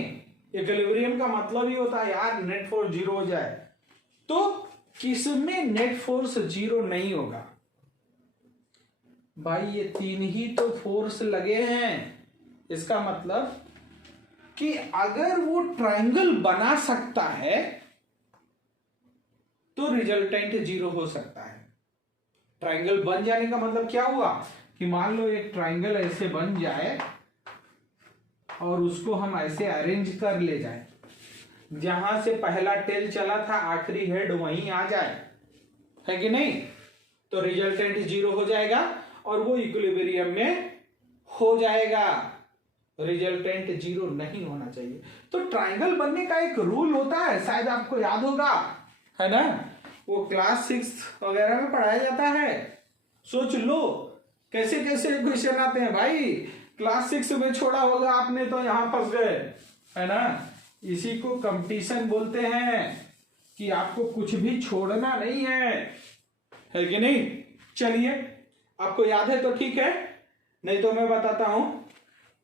इक्विलिब्रियम का मतलब ही होता है यार नेट फोर्स जीरो हो जाए। तो किसमें नेट फोर्स जीरो नहीं होगा भाई, ये तीन ही तो फोर्स लगे हैं। इसका मतलब कि अगर वो ट्रायंगल बना सकता है तो रिजल्टेंट जीरो हो सकता है। ट्रायंगल बन जाने का मतलब क्या हुआ कि मान लो एक ट्रायंगल ऐसे बन जाए और उसको हम ऐसे अरेंज कर ले जाए, जहां से पहला टेल चला था आखिरी हेड वहीं आ जाए, है कि नहीं, तो रिजल्टेंट जीरो हो जाएगा और वो इक्विलिब्रियम में हो जाएगा। रिजल्टेंट जीरो नहीं होना चाहिए। तो ट्रायंगल बनने का एक रूल होता है, शायद आपको याद होगा, है ना, वो क्लास 6 वगैरह में पढ़ाया जाता है। सोच लो कैसे कैसे क्वेश्चन आते हैं भाई। क्लास 6 में छोड़ा होगा आपने तो यहां फंस गए, है ना। इसी को कंपटीशन बोलते हैं कि आपको कुछ भी छोड़ना नहीं है कि नहीं। चलिए आपको याद है तो ठीक है, नहीं तो मैं बताता हूं।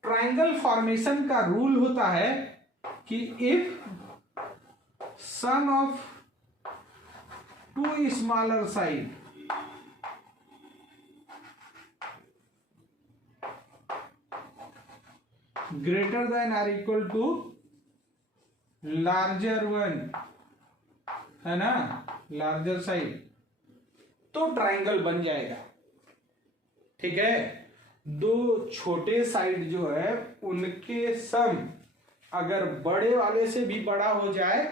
ट्रायंगल फॉर्मेशन का रूल होता है कि if sum of two smaller side greater than or equal to larger one, है ना, लार्जर साइड, तो ट्रायंगल बन जाएगा। ठीक है, दो छोटे साइड जो है उनके सम अगर बड़े वाले से भी बड़ा हो जाए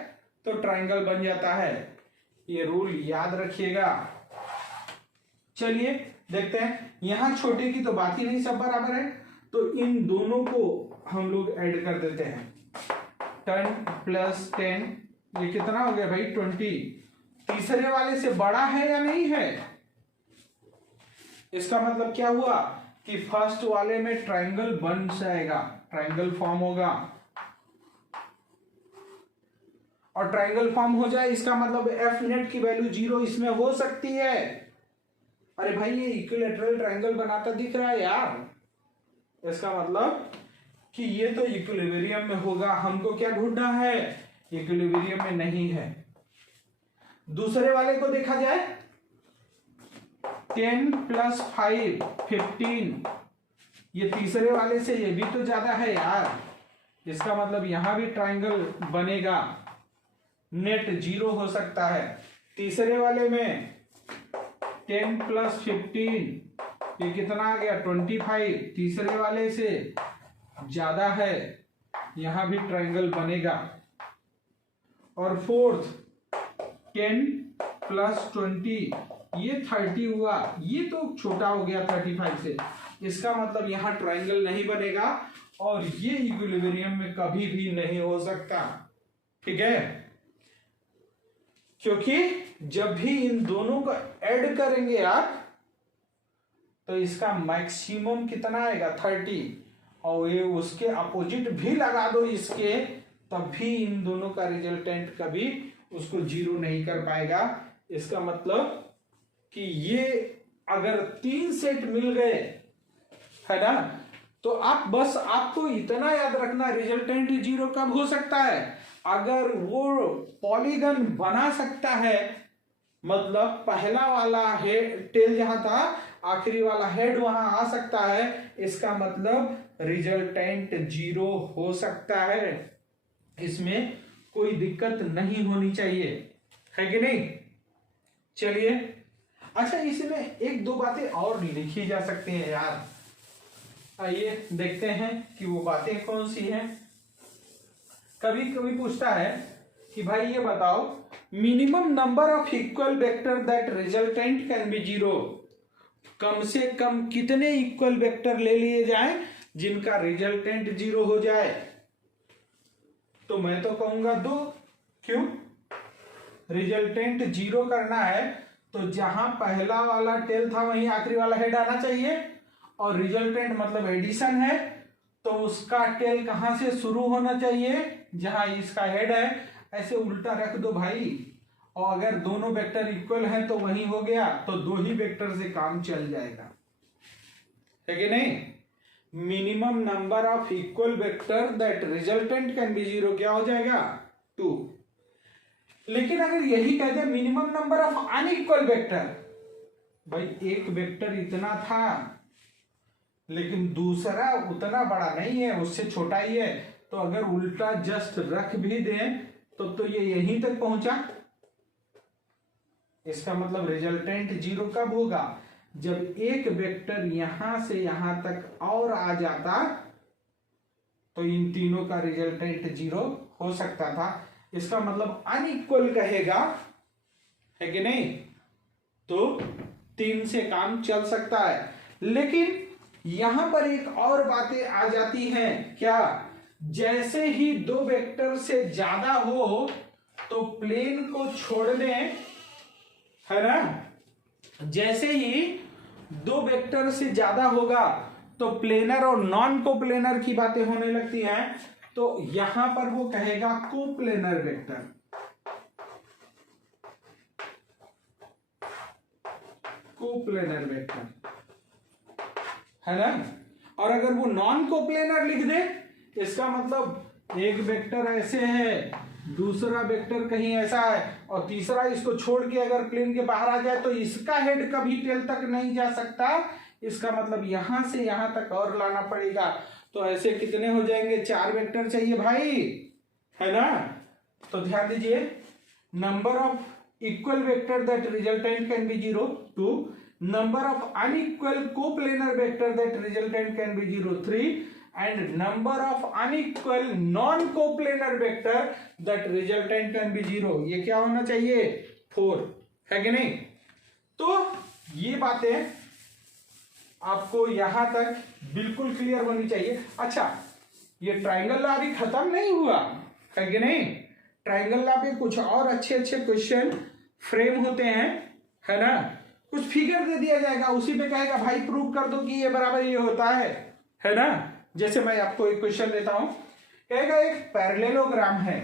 तो ट्रायंगल बन जाता है। ये रूल याद रखिएगा। चलिए देखते हैं, यहां छोटे की तो बात ही नहीं, सब बराबर है, तो इन दोनों को हम लोग ऐड कर देते हैं। 10 + 10 ये कितना हो गया भाई 20। तीसरे वाले से बड़ा है या नहीं है, इसका मतलब क्या हुआ कि फर्स्ट वाले में ट्रायंगल बन जाएगा, ट्रायंगल फॉर्म होगा। और ट्रायंगल फॉर्म हो जाए इसका मतलब एफ नेट की वैल्यू 0 इसमें हो सकती है। अरे भाई ये इक्विलैटरल ट्रायंगल बनाता दिख रहा है यार, इसका मतलब कि ये तो इक्विलिब्रियम में होगा। हमको क्या ढूंढना है, इक्विलिब्रियम में नहीं है। दूसरे वाले को देखा जाए, 10 + 5 15, ये तीसरे वाले से ये भी तो ज्यादा है यार, इसका मतलब यहां भी ट्रायंगल बनेगा, नेट 0 हो सकता है। तीसरे वाले में 10 + 15 ये कितना आ गया 25, तीसरे वाले से ज्यादा है, यहां भी ट्रायंगल बनेगा। और फोर्थ 10 + 20 ये 30 हुआ, ये तो छोटा हो गया 35 से, इसका मतलब यहां ट्रायंगल नहीं बनेगा और ये इक्विलिब्रियम में कभी भी नहीं हो सकता। ठीक है, क्योंकि जब भी इन दोनों को ऐड करेंगे आप तो इसका मैक्सिमम कितना आएगा 30, और ये उसके अपोजिट भी लगा दो इसके, तब भी इन दोनों का रिजल्टेंट कभी उसको 0 नहीं कर पाएगा। इसका मतलब कि ये अगर 3 सेट मिल गए, है ना, तो आप बस आपको इतना याद रखना, रिजल्टेंट 0 कब हो सकता है, अगर वो पॉलीगन बना सकता है, मतलब पहला वाला हेड टेल जहां था आखिरी वाला हेड वहां आ सकता है, इसका मतलब रिजल्टेंट 0 हो सकता है। इसमें कोई दिक्कत नहीं होनी चाहिए, है कि नहीं। चलिए अच्छा, इसमें एक दो बातें और लिखी जा सकती हैं यार, आइए देखते हैं कि वो बातें कौन सी हैं। कभी कभी पूछता है कि भाई ये बताओ, minimum number of equal vector that resultant can be 0, कम से कम कितने इक्वल वेक्टर ले लिए जाएं जिनका रिजल्टेंट 0 हो जाए। तो मैं तो कहूंगा 2, क्यों, रिजल्टेंट 0 करना है तो जहां पहला वाला टेल था वहीं आखिरी वाला हेड आना चाहिए, और रिजल्टेंट मतलब एडिशन है तो उसका टेल कहां से शुरू होना चाहिए, जहां इसका हेड है। ऐसे उल्टा रख दो भाई, और अगर दोनों वेक्टर इक्वल हैं तो वही हो गया, तो दो ही वेक्टर से काम चल जाएगा, है कि नहीं। Minimum number of equal vector that resultant can be 0 क्या हो जाएगा 2। लेकिन अगर यही कहते हैं minimum number of unequal vector, भाई एक वेक्टर इतना था लेकिन दूसरा उतना बड़ा नहीं है, उससे छोटा ही है, तो अगर उल्टा जस्ट रख भी दें तो ये यहीं तक पहुंचा। इसका मतलब रिजल्टेंट 0 कब होगा, जब एक वेक्टर यहां से यहां तक और आ जाता, तो इन तीनों का रिजल्टेंट 0 हो सकता था। इसका मतलब अनइक्वल कहेगा, है कि नहीं, तो 3 से काम चल सकता है। लेकिन यहां पर एक और बातें आ जाती हैं, क्या, जैसे ही दो वेक्टर से ज्यादा हो तो प्लेन को छोड़ दें, है ना। जैसे ही दो वेक्टर से ज्यादा होगा तो प्लेनर और नॉन कोप्लेनर की बातें होने लगती हैं, तो यहां पर वो कहेगा कोप्लेनर वेक्टर, कोप्लेनर वेक्टर, है ना। और अगर वो नॉन कोप्लेनर लिख दे, इसका मतलब एक वेक्टर ऐसे है, दूसरा वेक्टर कहीं ऐसा है, और तीसरा इसको छोड़ के अगर प्लेन के बाहर आ जाए तो इसका हेड कभी टेल तक नहीं जा सकता। इसका मतलब यहां से यहां तक और लाना पड़ेगा। तो ऐसे कितने हो जाएंगे, 4 वेक्टर चाहिए भाई, है ना। तो ध्यान दीजिए, number of equal vector that resultant can be 0 2, number of unequal coplanar vector that resultant can be 0 3, and number of unequal non coplanar vector that resultant can be 0, ये क्या होना चाहिए 4, है कि नहीं। तो ये बातें आपको यहां तक बिल्कुल क्लियर होनी चाहिए। अच्छा, ये ट्राइंगल लॉ अभी खत्म नहीं हुआ, है कि नहीं। ट्राइंगल लॉ पे कुछ और अच्छे अच्छे क्वेश्चन फ्रेम होते हैं, है ना। कुछ फिगर दे दिया जाएगा, उसी पे कहेगा भाई प्रूव कर दो कि ये बराबर ये होता है ना। जैसे मैं आपको एक क्वेश्चन देता हूं, कहेगा एक पैरेललोग्राम है,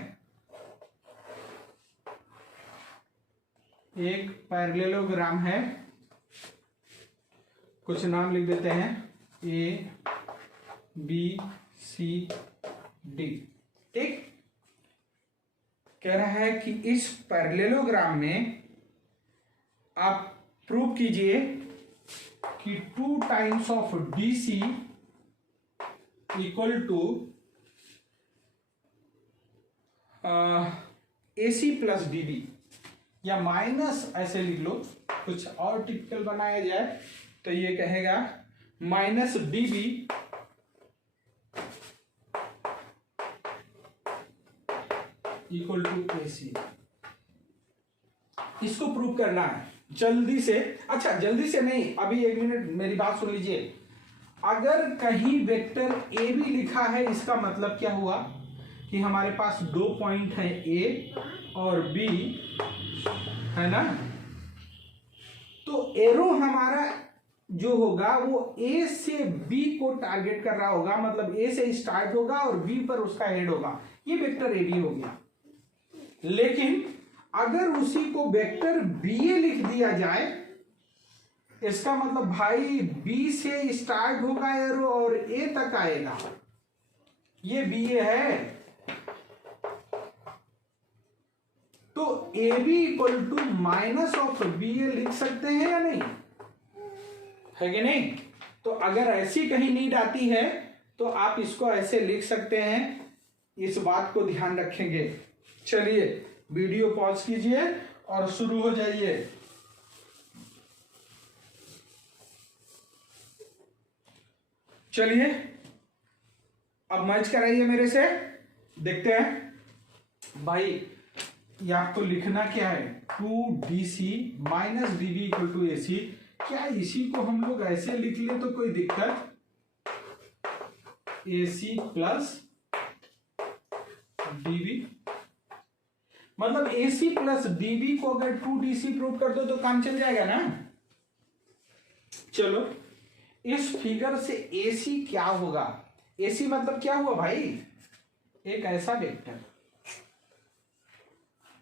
एक पैरेललोग्राम है, कुछ नाम लिख देते हैं ए बी सी डी, ठीक। कह रहा है कि इस पैरेललोग्राम में आप प्रूव कीजिए कि 2 times of DC equal to AC plus DD, या माइनस ऐसे लिख लो, कुछ और टिपिकल बनाया जाए तो ये कहेगा minus DB equal to AC। इसको प्रूव करना है जल्दी से। अच्छा, जल्दी से नहीं, अभी 1 मिनट मेरी बात सुन लीजिए। अगर कहीं वेक्टर ए भी लिखा है, इसका मतलब क्या हुआ कि हमारे पास 2 पॉइंट है ए और बी, है ना। तो एरो हमारा जो होगा वो ए से बी को टारगेट कर रहा होगा, मतलब ए से स्टार्ट होगा और बी पर उसका हेड होगा, ये वेक्टर ए बी हो गया। लेकिन अगर उसी को वेक्टर बी ए लिख दिया जाए, इसका मतलब भाई बी से स्टार्ट होगा एरो और ए तक आएगा, ये बी ए है, तो A B equal to minus of B A लिख सकते हैं या नहीं, है कि नहीं। तो अगर ऐसी कहीं नीड आती है तो आप इसको ऐसे लिख सकते हैं, इस बात को ध्यान रखेंगे। चलिए वीडियो पॉज कीजिए और शुरू हो जाइए। चलिए अब मैच कराइए मेरे से, देखते हैं भाई ये आपको लिखना क्या है, 2DC minus DB equal to AC। क्या इसी को हम लोग ऐसे लिख ले तो कोई दिक्कत, AC प्लस DB, मतलब AC प्लस DB को अगर 2DC प्रूव कर दो तो काम चल जाएगा ना। चलो इस फिगर से AC क्या होगा। AC मतलब क्या हुआ भाई, एक ऐसा वेक्टर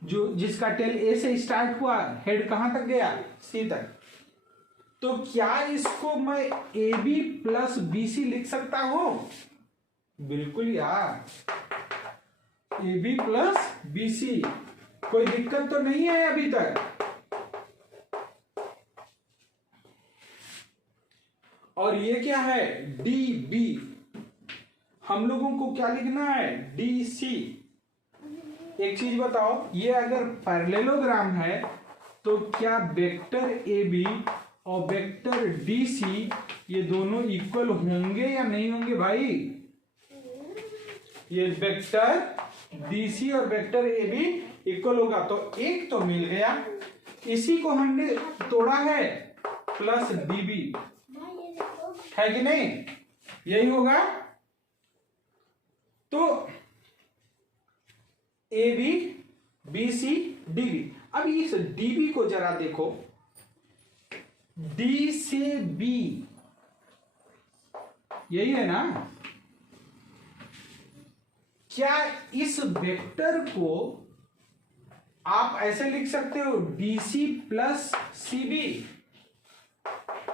जो जिसका टेल A से स्टार्ट हुआ, हेड कहां तक गया, C तक। तो क्या इसको मैं AB प्लस BC लिख सकता हूं? बिल्कुल यार, AB प्लस BC, कोई दिक्कत तो नहीं है अभी तक। और ये क्या है, DB। हम लोगों को क्या लिखना है, DC। एक चीज बताओ, ये अगर पैरेललोग्राम है तो क्या वेक्टर AB और वेक्टर DC ये दोनों इक्वल होंगे या नहीं होंगे भाई? ये वेक्टर DC और वेक्टर AB इक्वल होगा, तो एक तो मिल गया, इसी को हमने तोड़ा है प्लस DB, है कि नहीं, यही होगा। तो AB BC DB। अब इस DB को जरा देखो, D से B, यही है ना। क्या इस वेक्टर को आप ऐसे लिख सकते हो DC प्लस CB?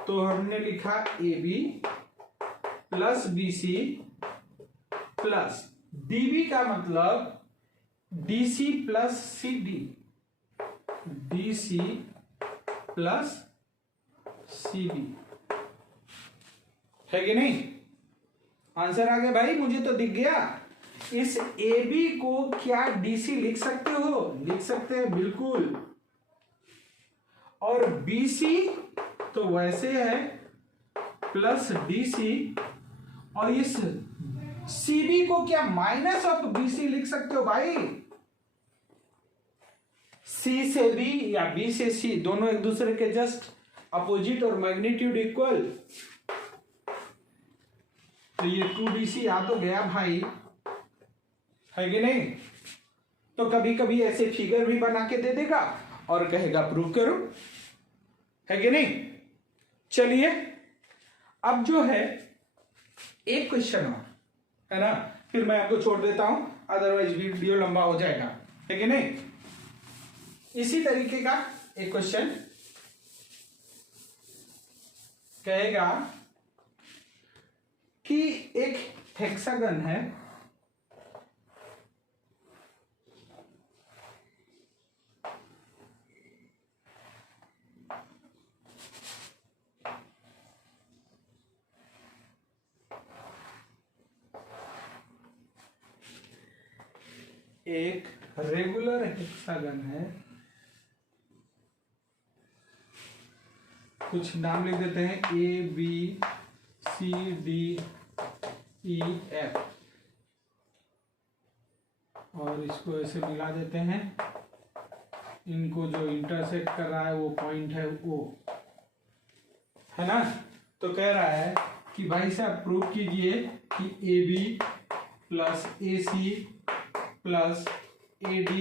तो हमने लिखा AB plus BC plus DB का मतलब DC plus CD, DC plus CB, है कि नहीं। आंसर आ गया भाई, मुझे तो दिख गया। इस AB को क्या DC लिख सकते हो? लिख सकते हैं बिल्कुल। और BC तो वैसे है प्लस DC, और इस CB को क्या माइनस ऑफ BC लिख सकते हो भाई? C से B या B से C दोनों एक दूसरे के जस्ट अपोजिट और मैग्नीट्यूड इक्वल। तो ये 2DC आ तो गया भाई, है कि नहीं। तो कभी कभी ऐसे फिगर भी बना के दे देगा और कहेगा प्रूव करो, है कि नहीं। चलिए अब जो है एक क्वेश्चन है ना, फिर मैं आपको छोड़ देता हूं, अदरवाइज वीडियो लंबा हो जाएगा, है कि नहीं। इसी तरीके का एक क्वेश्चन कहेगा कि एक हेक्सागन है, एक रेगुलर हेक्सागन है, कुछ नाम लिख देते हैं ABCDEF, और इसको ऐसे मिला देते हैं। इनको जो इंटरसेक्ट कर रहा है वो पॉइंट है O, है ना। तो कह रहा है कि भाई साहब प्रूव कीजिए कि AB plus AC plus AD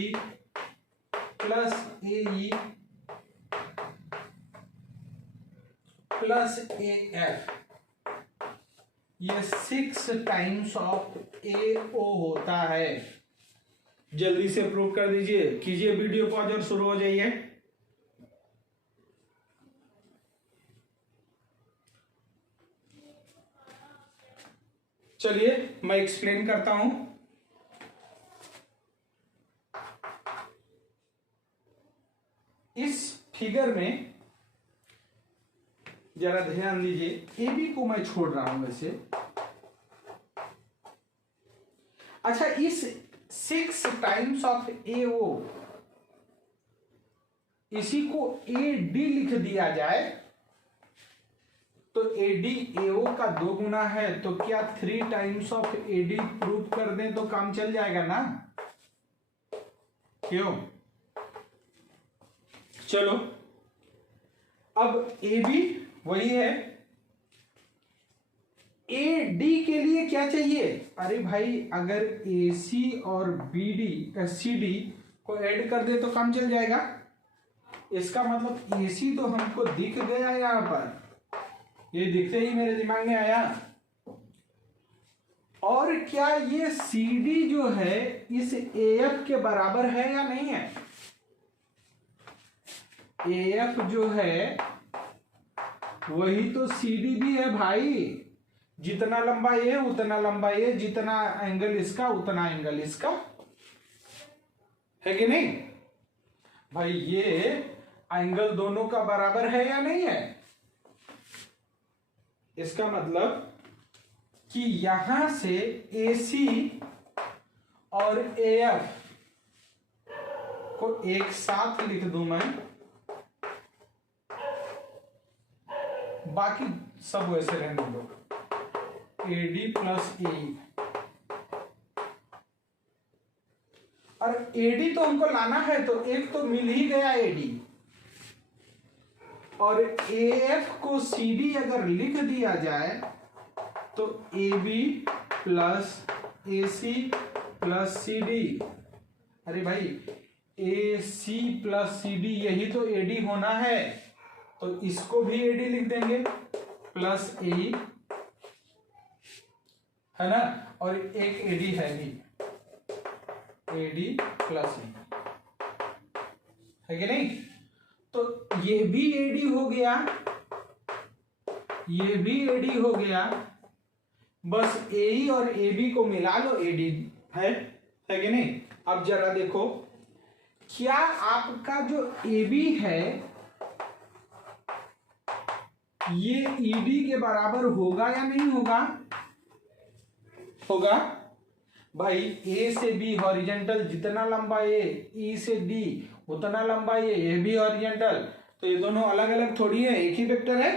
plus AE plus AF ये 6 टाइम्स ऑफ AO होता है। जल्दी से प्रूव कर दीजिए, कीजिए वीडियो पॉज और शुरू हो जाइए। चलिए मैं एक्सप्लेन करता हूं। इस फिगर में जरा ध्यान दीजिए, AB को मैं छोड़ रहा हूं वैसे। अच्छा, इस 6 टाइम्स ऑफ AO इसी को AD लिख दिया जाए तो AD AO का 2 गुना है, तो क्या 3 टाइम्स ऑफ AD प्रूव कर दें तो काम चल जाएगा ना, क्यों। चलो अब AB वही है, AD के लिए क्या चाहिए। अरे भाई अगर AC और CD को ऐड कर दे तो काम चल जाएगा। इसका मतलब AC तो हमको दिख गया यहाँ पर, ये दिखते ही मेरे दिमाग में आया। और क्या ये CD जो है इस AF के बराबर है या नहीं है? AF जो है वही तो CD भी है भाई। जितना लंबा ये उतना लंबा ये, जितना एंगल इसका उतना एंगल इसका, है कि नहीं भाई? ये एंगल दोनों का बराबर है या नहीं है? इसका मतलब कि यहां से AC और AF को एक साथ लिख दूं मैं, बाकी सब वैसे रहने दो, AD प्लस AE। और AD तो हमको लाना है, तो एक तो मिल ही गया AD, और AF को CD अगर लिख दिया जाए तो AB plus AC plus CD। अरे भाई AC प्लस CD यही तो AD होना है, तो इसको भी AD लिख देंगे प्लस AE, है ना? और एक AD है भी, AD प्लस AE, है कि नहीं? तो ये भी AD हो गया, ये भी AD हो गया, बस AE और AB को मिला लो, AD है कि नहीं? अब जरा देखो, क्या आपका जो AB है ये ED के बराबर होगा या नहीं होगा? होगा भाई। A से B हॉरिजेंटल, जितना लंबा A, E से D उतना लंबा ये भी हॉरिजेंटल, तो ये दोनों अलग अलग थोड़ी है, एक ही वेक्टर है।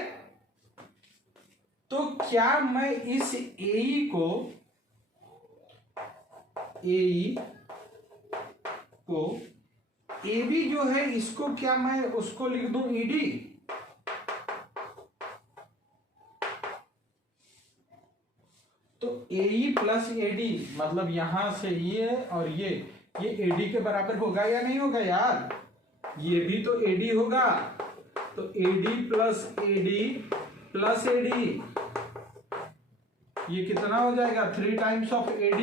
तो क्या मैं इस AE को AB जो है इसको क्या मैं उसको लिख दूं ED? तो AE प्लस AD मतलब यहां से ये और ये AD के बराबर होगा या नहीं होगा यार? ये भी तो AD होगा, तो AD plus AD plus AD, ये कितना हो जाएगा? 3 टाइम्स ऑफ AD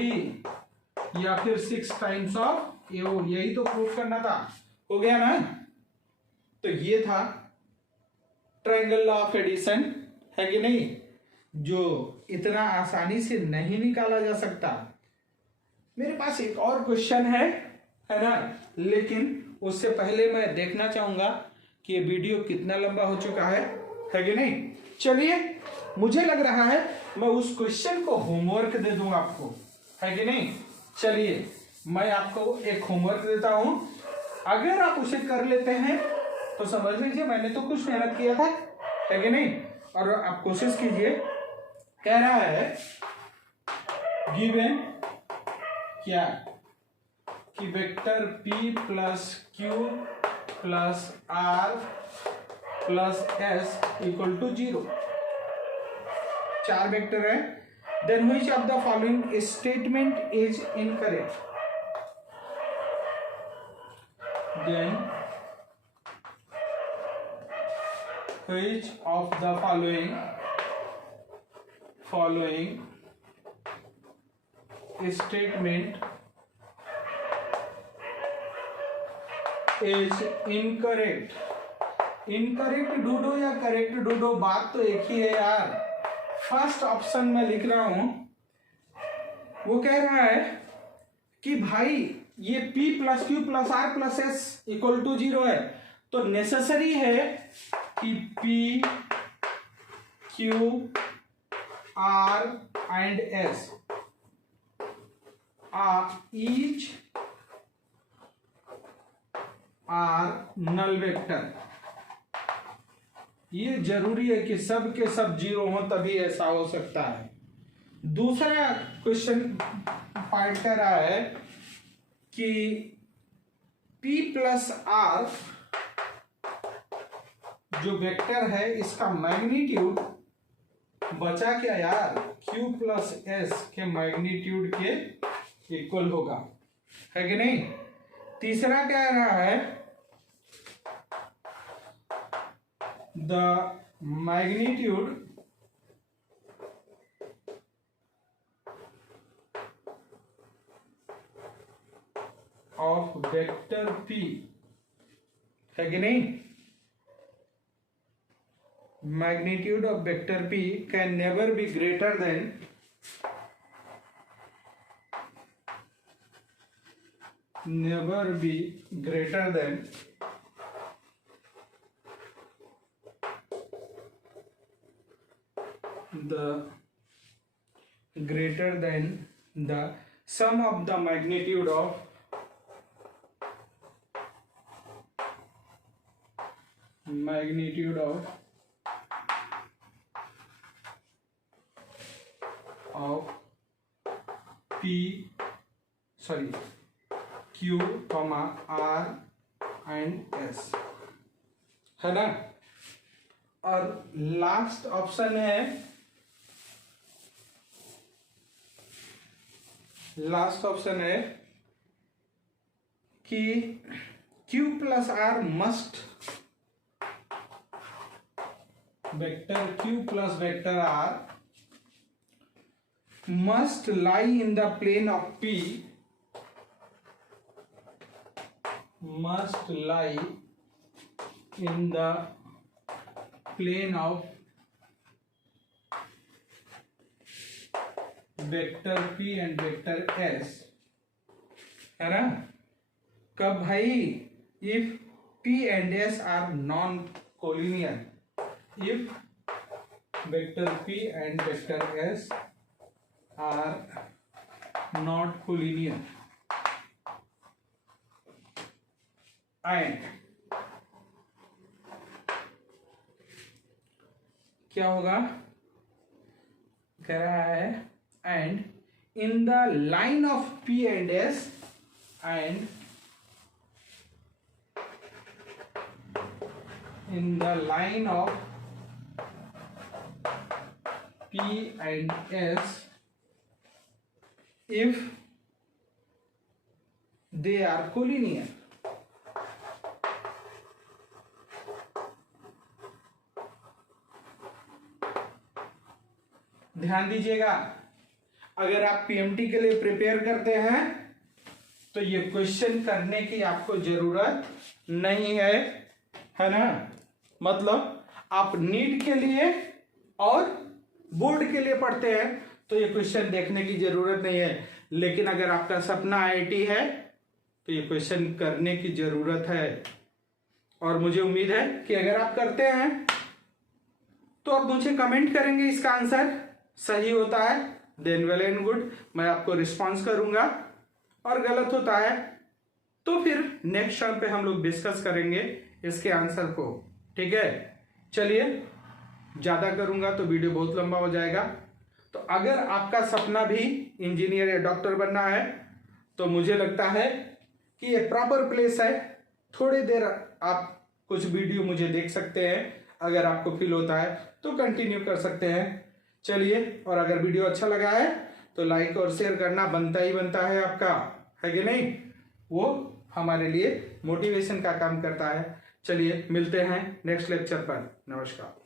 या फिर 6 टाइम्स ऑफ AO। यही तो प्रूफ करना था, हो गया ना? तो ये था ट्रायंगल लॉ ऑफ एडिशन, है कि नहीं? जो इतना आसानी से नहीं निकाला जा सकता। मेरे पास एक और क्वेश्चन है ना? लेकिन उससे पहले मैं देखना चाहूंगा कि ये वीडियो कितना लंबा हो चुका है कि नहीं। चलिए, मुझे लग रहा है मैं उस क्वेश्चन को होमवर्क दे दूंगा आपको, है कि नहीं? चलिए, मैं आपको एक होमवर्क देता हूं, अगर आप उसे कर लेते हैं तो समझ लीजिए मैंने तो कुछ मेहनत किया था, है कि नहीं? और आप कोशिश कीजिए। कह रहा है गिवन क्या कि vector P plus Q plus R plus S equal to 0। 4 vector है। Then which of the following statement is incorrect? Then which of the following statement is incorrect? Incorrect ढूंढो या करेक्ट ढूंढो, बात तो एक ही है यार। फर्स्ट ऑप्शन में लिख रहा हूं, वो कह रहा है कि भाई ये P plus Q plus R plus S equal to 0 है, तो नेसेसरी है कि P Q R and S each are null vector। ये जरूरी है कि सब के सब 0 हो, तभी ऐसा हो सकता है। दूसरा क्वेश्चन पार्ट कर रहा है कि P प्लस R जो वेक्टर है इसका मैग्नीट्यूड बचा क्या यार? Q प्लस S के मैग्नीट्यूड के इक्वल होगा, है कि नहीं? तीसरा क्या रहा है, the magnitude of vector p, है कि नहीं, magnitude of vector p can never be greater than the sum of the magnitude of Q, R and S, है ना। और लास्ट ऑप्शन है कि Q plus R must, vector Q plus vector R must lie in the plane of P, must lie in the plane of vector P and vector S, है ना। कब भाई, if P and S are non collinear, if vector P and vector S are not collinear and क्या होगा, कह रहा है and in the line of P and S, and in the line of P and S, if they are collinear, ध्यान दीजिएगा, अगर आप PMT के लिए प्रिपेयर करते हैं तो ये क्वेश्चन करने की आपको जरूरत नहीं है ना। मतलब आप नीट के लिए और बोर्ड के लिए पढ़ते हैं तो ये क्वेश्चन देखने की जरूरत नहीं है, लेकिन अगर आपका सपना आईआईटी है तो ये क्वेश्चन करने की जरूरत है। और मुझे उम्मीद है कि अगर आप करते हैं तो आप मुझे कमेंट करेंगे इसका आंसर सही होता है, देन वेल एंड गुड, मैं आपको रिस्पॉन्स करूंगा, और गलत होता है तो फिर नेक्स्ट टाइम पे हम लोग डिस्कस करेंगे इसके आंसर को, ठीक है। चलिए, ज्यादा करूंगा तो वीडियो बहुत लंबा हो जाएगा। तो अगर आपका सपना भी इंजीनियर या डॉक्टर बनना है तो मुझे लगता है कि ये प्रॉपर प्लेस है। थोड़ी देर आप कुछ वीडियो मुझे देख सकते हैं, अगर आपको फील होता है तो कंटिन्यू कर सकते हैं। चलिए, और अगर वीडियो अच्छा लगा है तो लाइक और शेयर करना बनता ही बनता है आपका, है कि नहीं, वो हमारे लिए मोटिवेशन का काम करता है। चलिए, मिलते हैं नेक्स्ट लेक्चर पर। नमस्कार।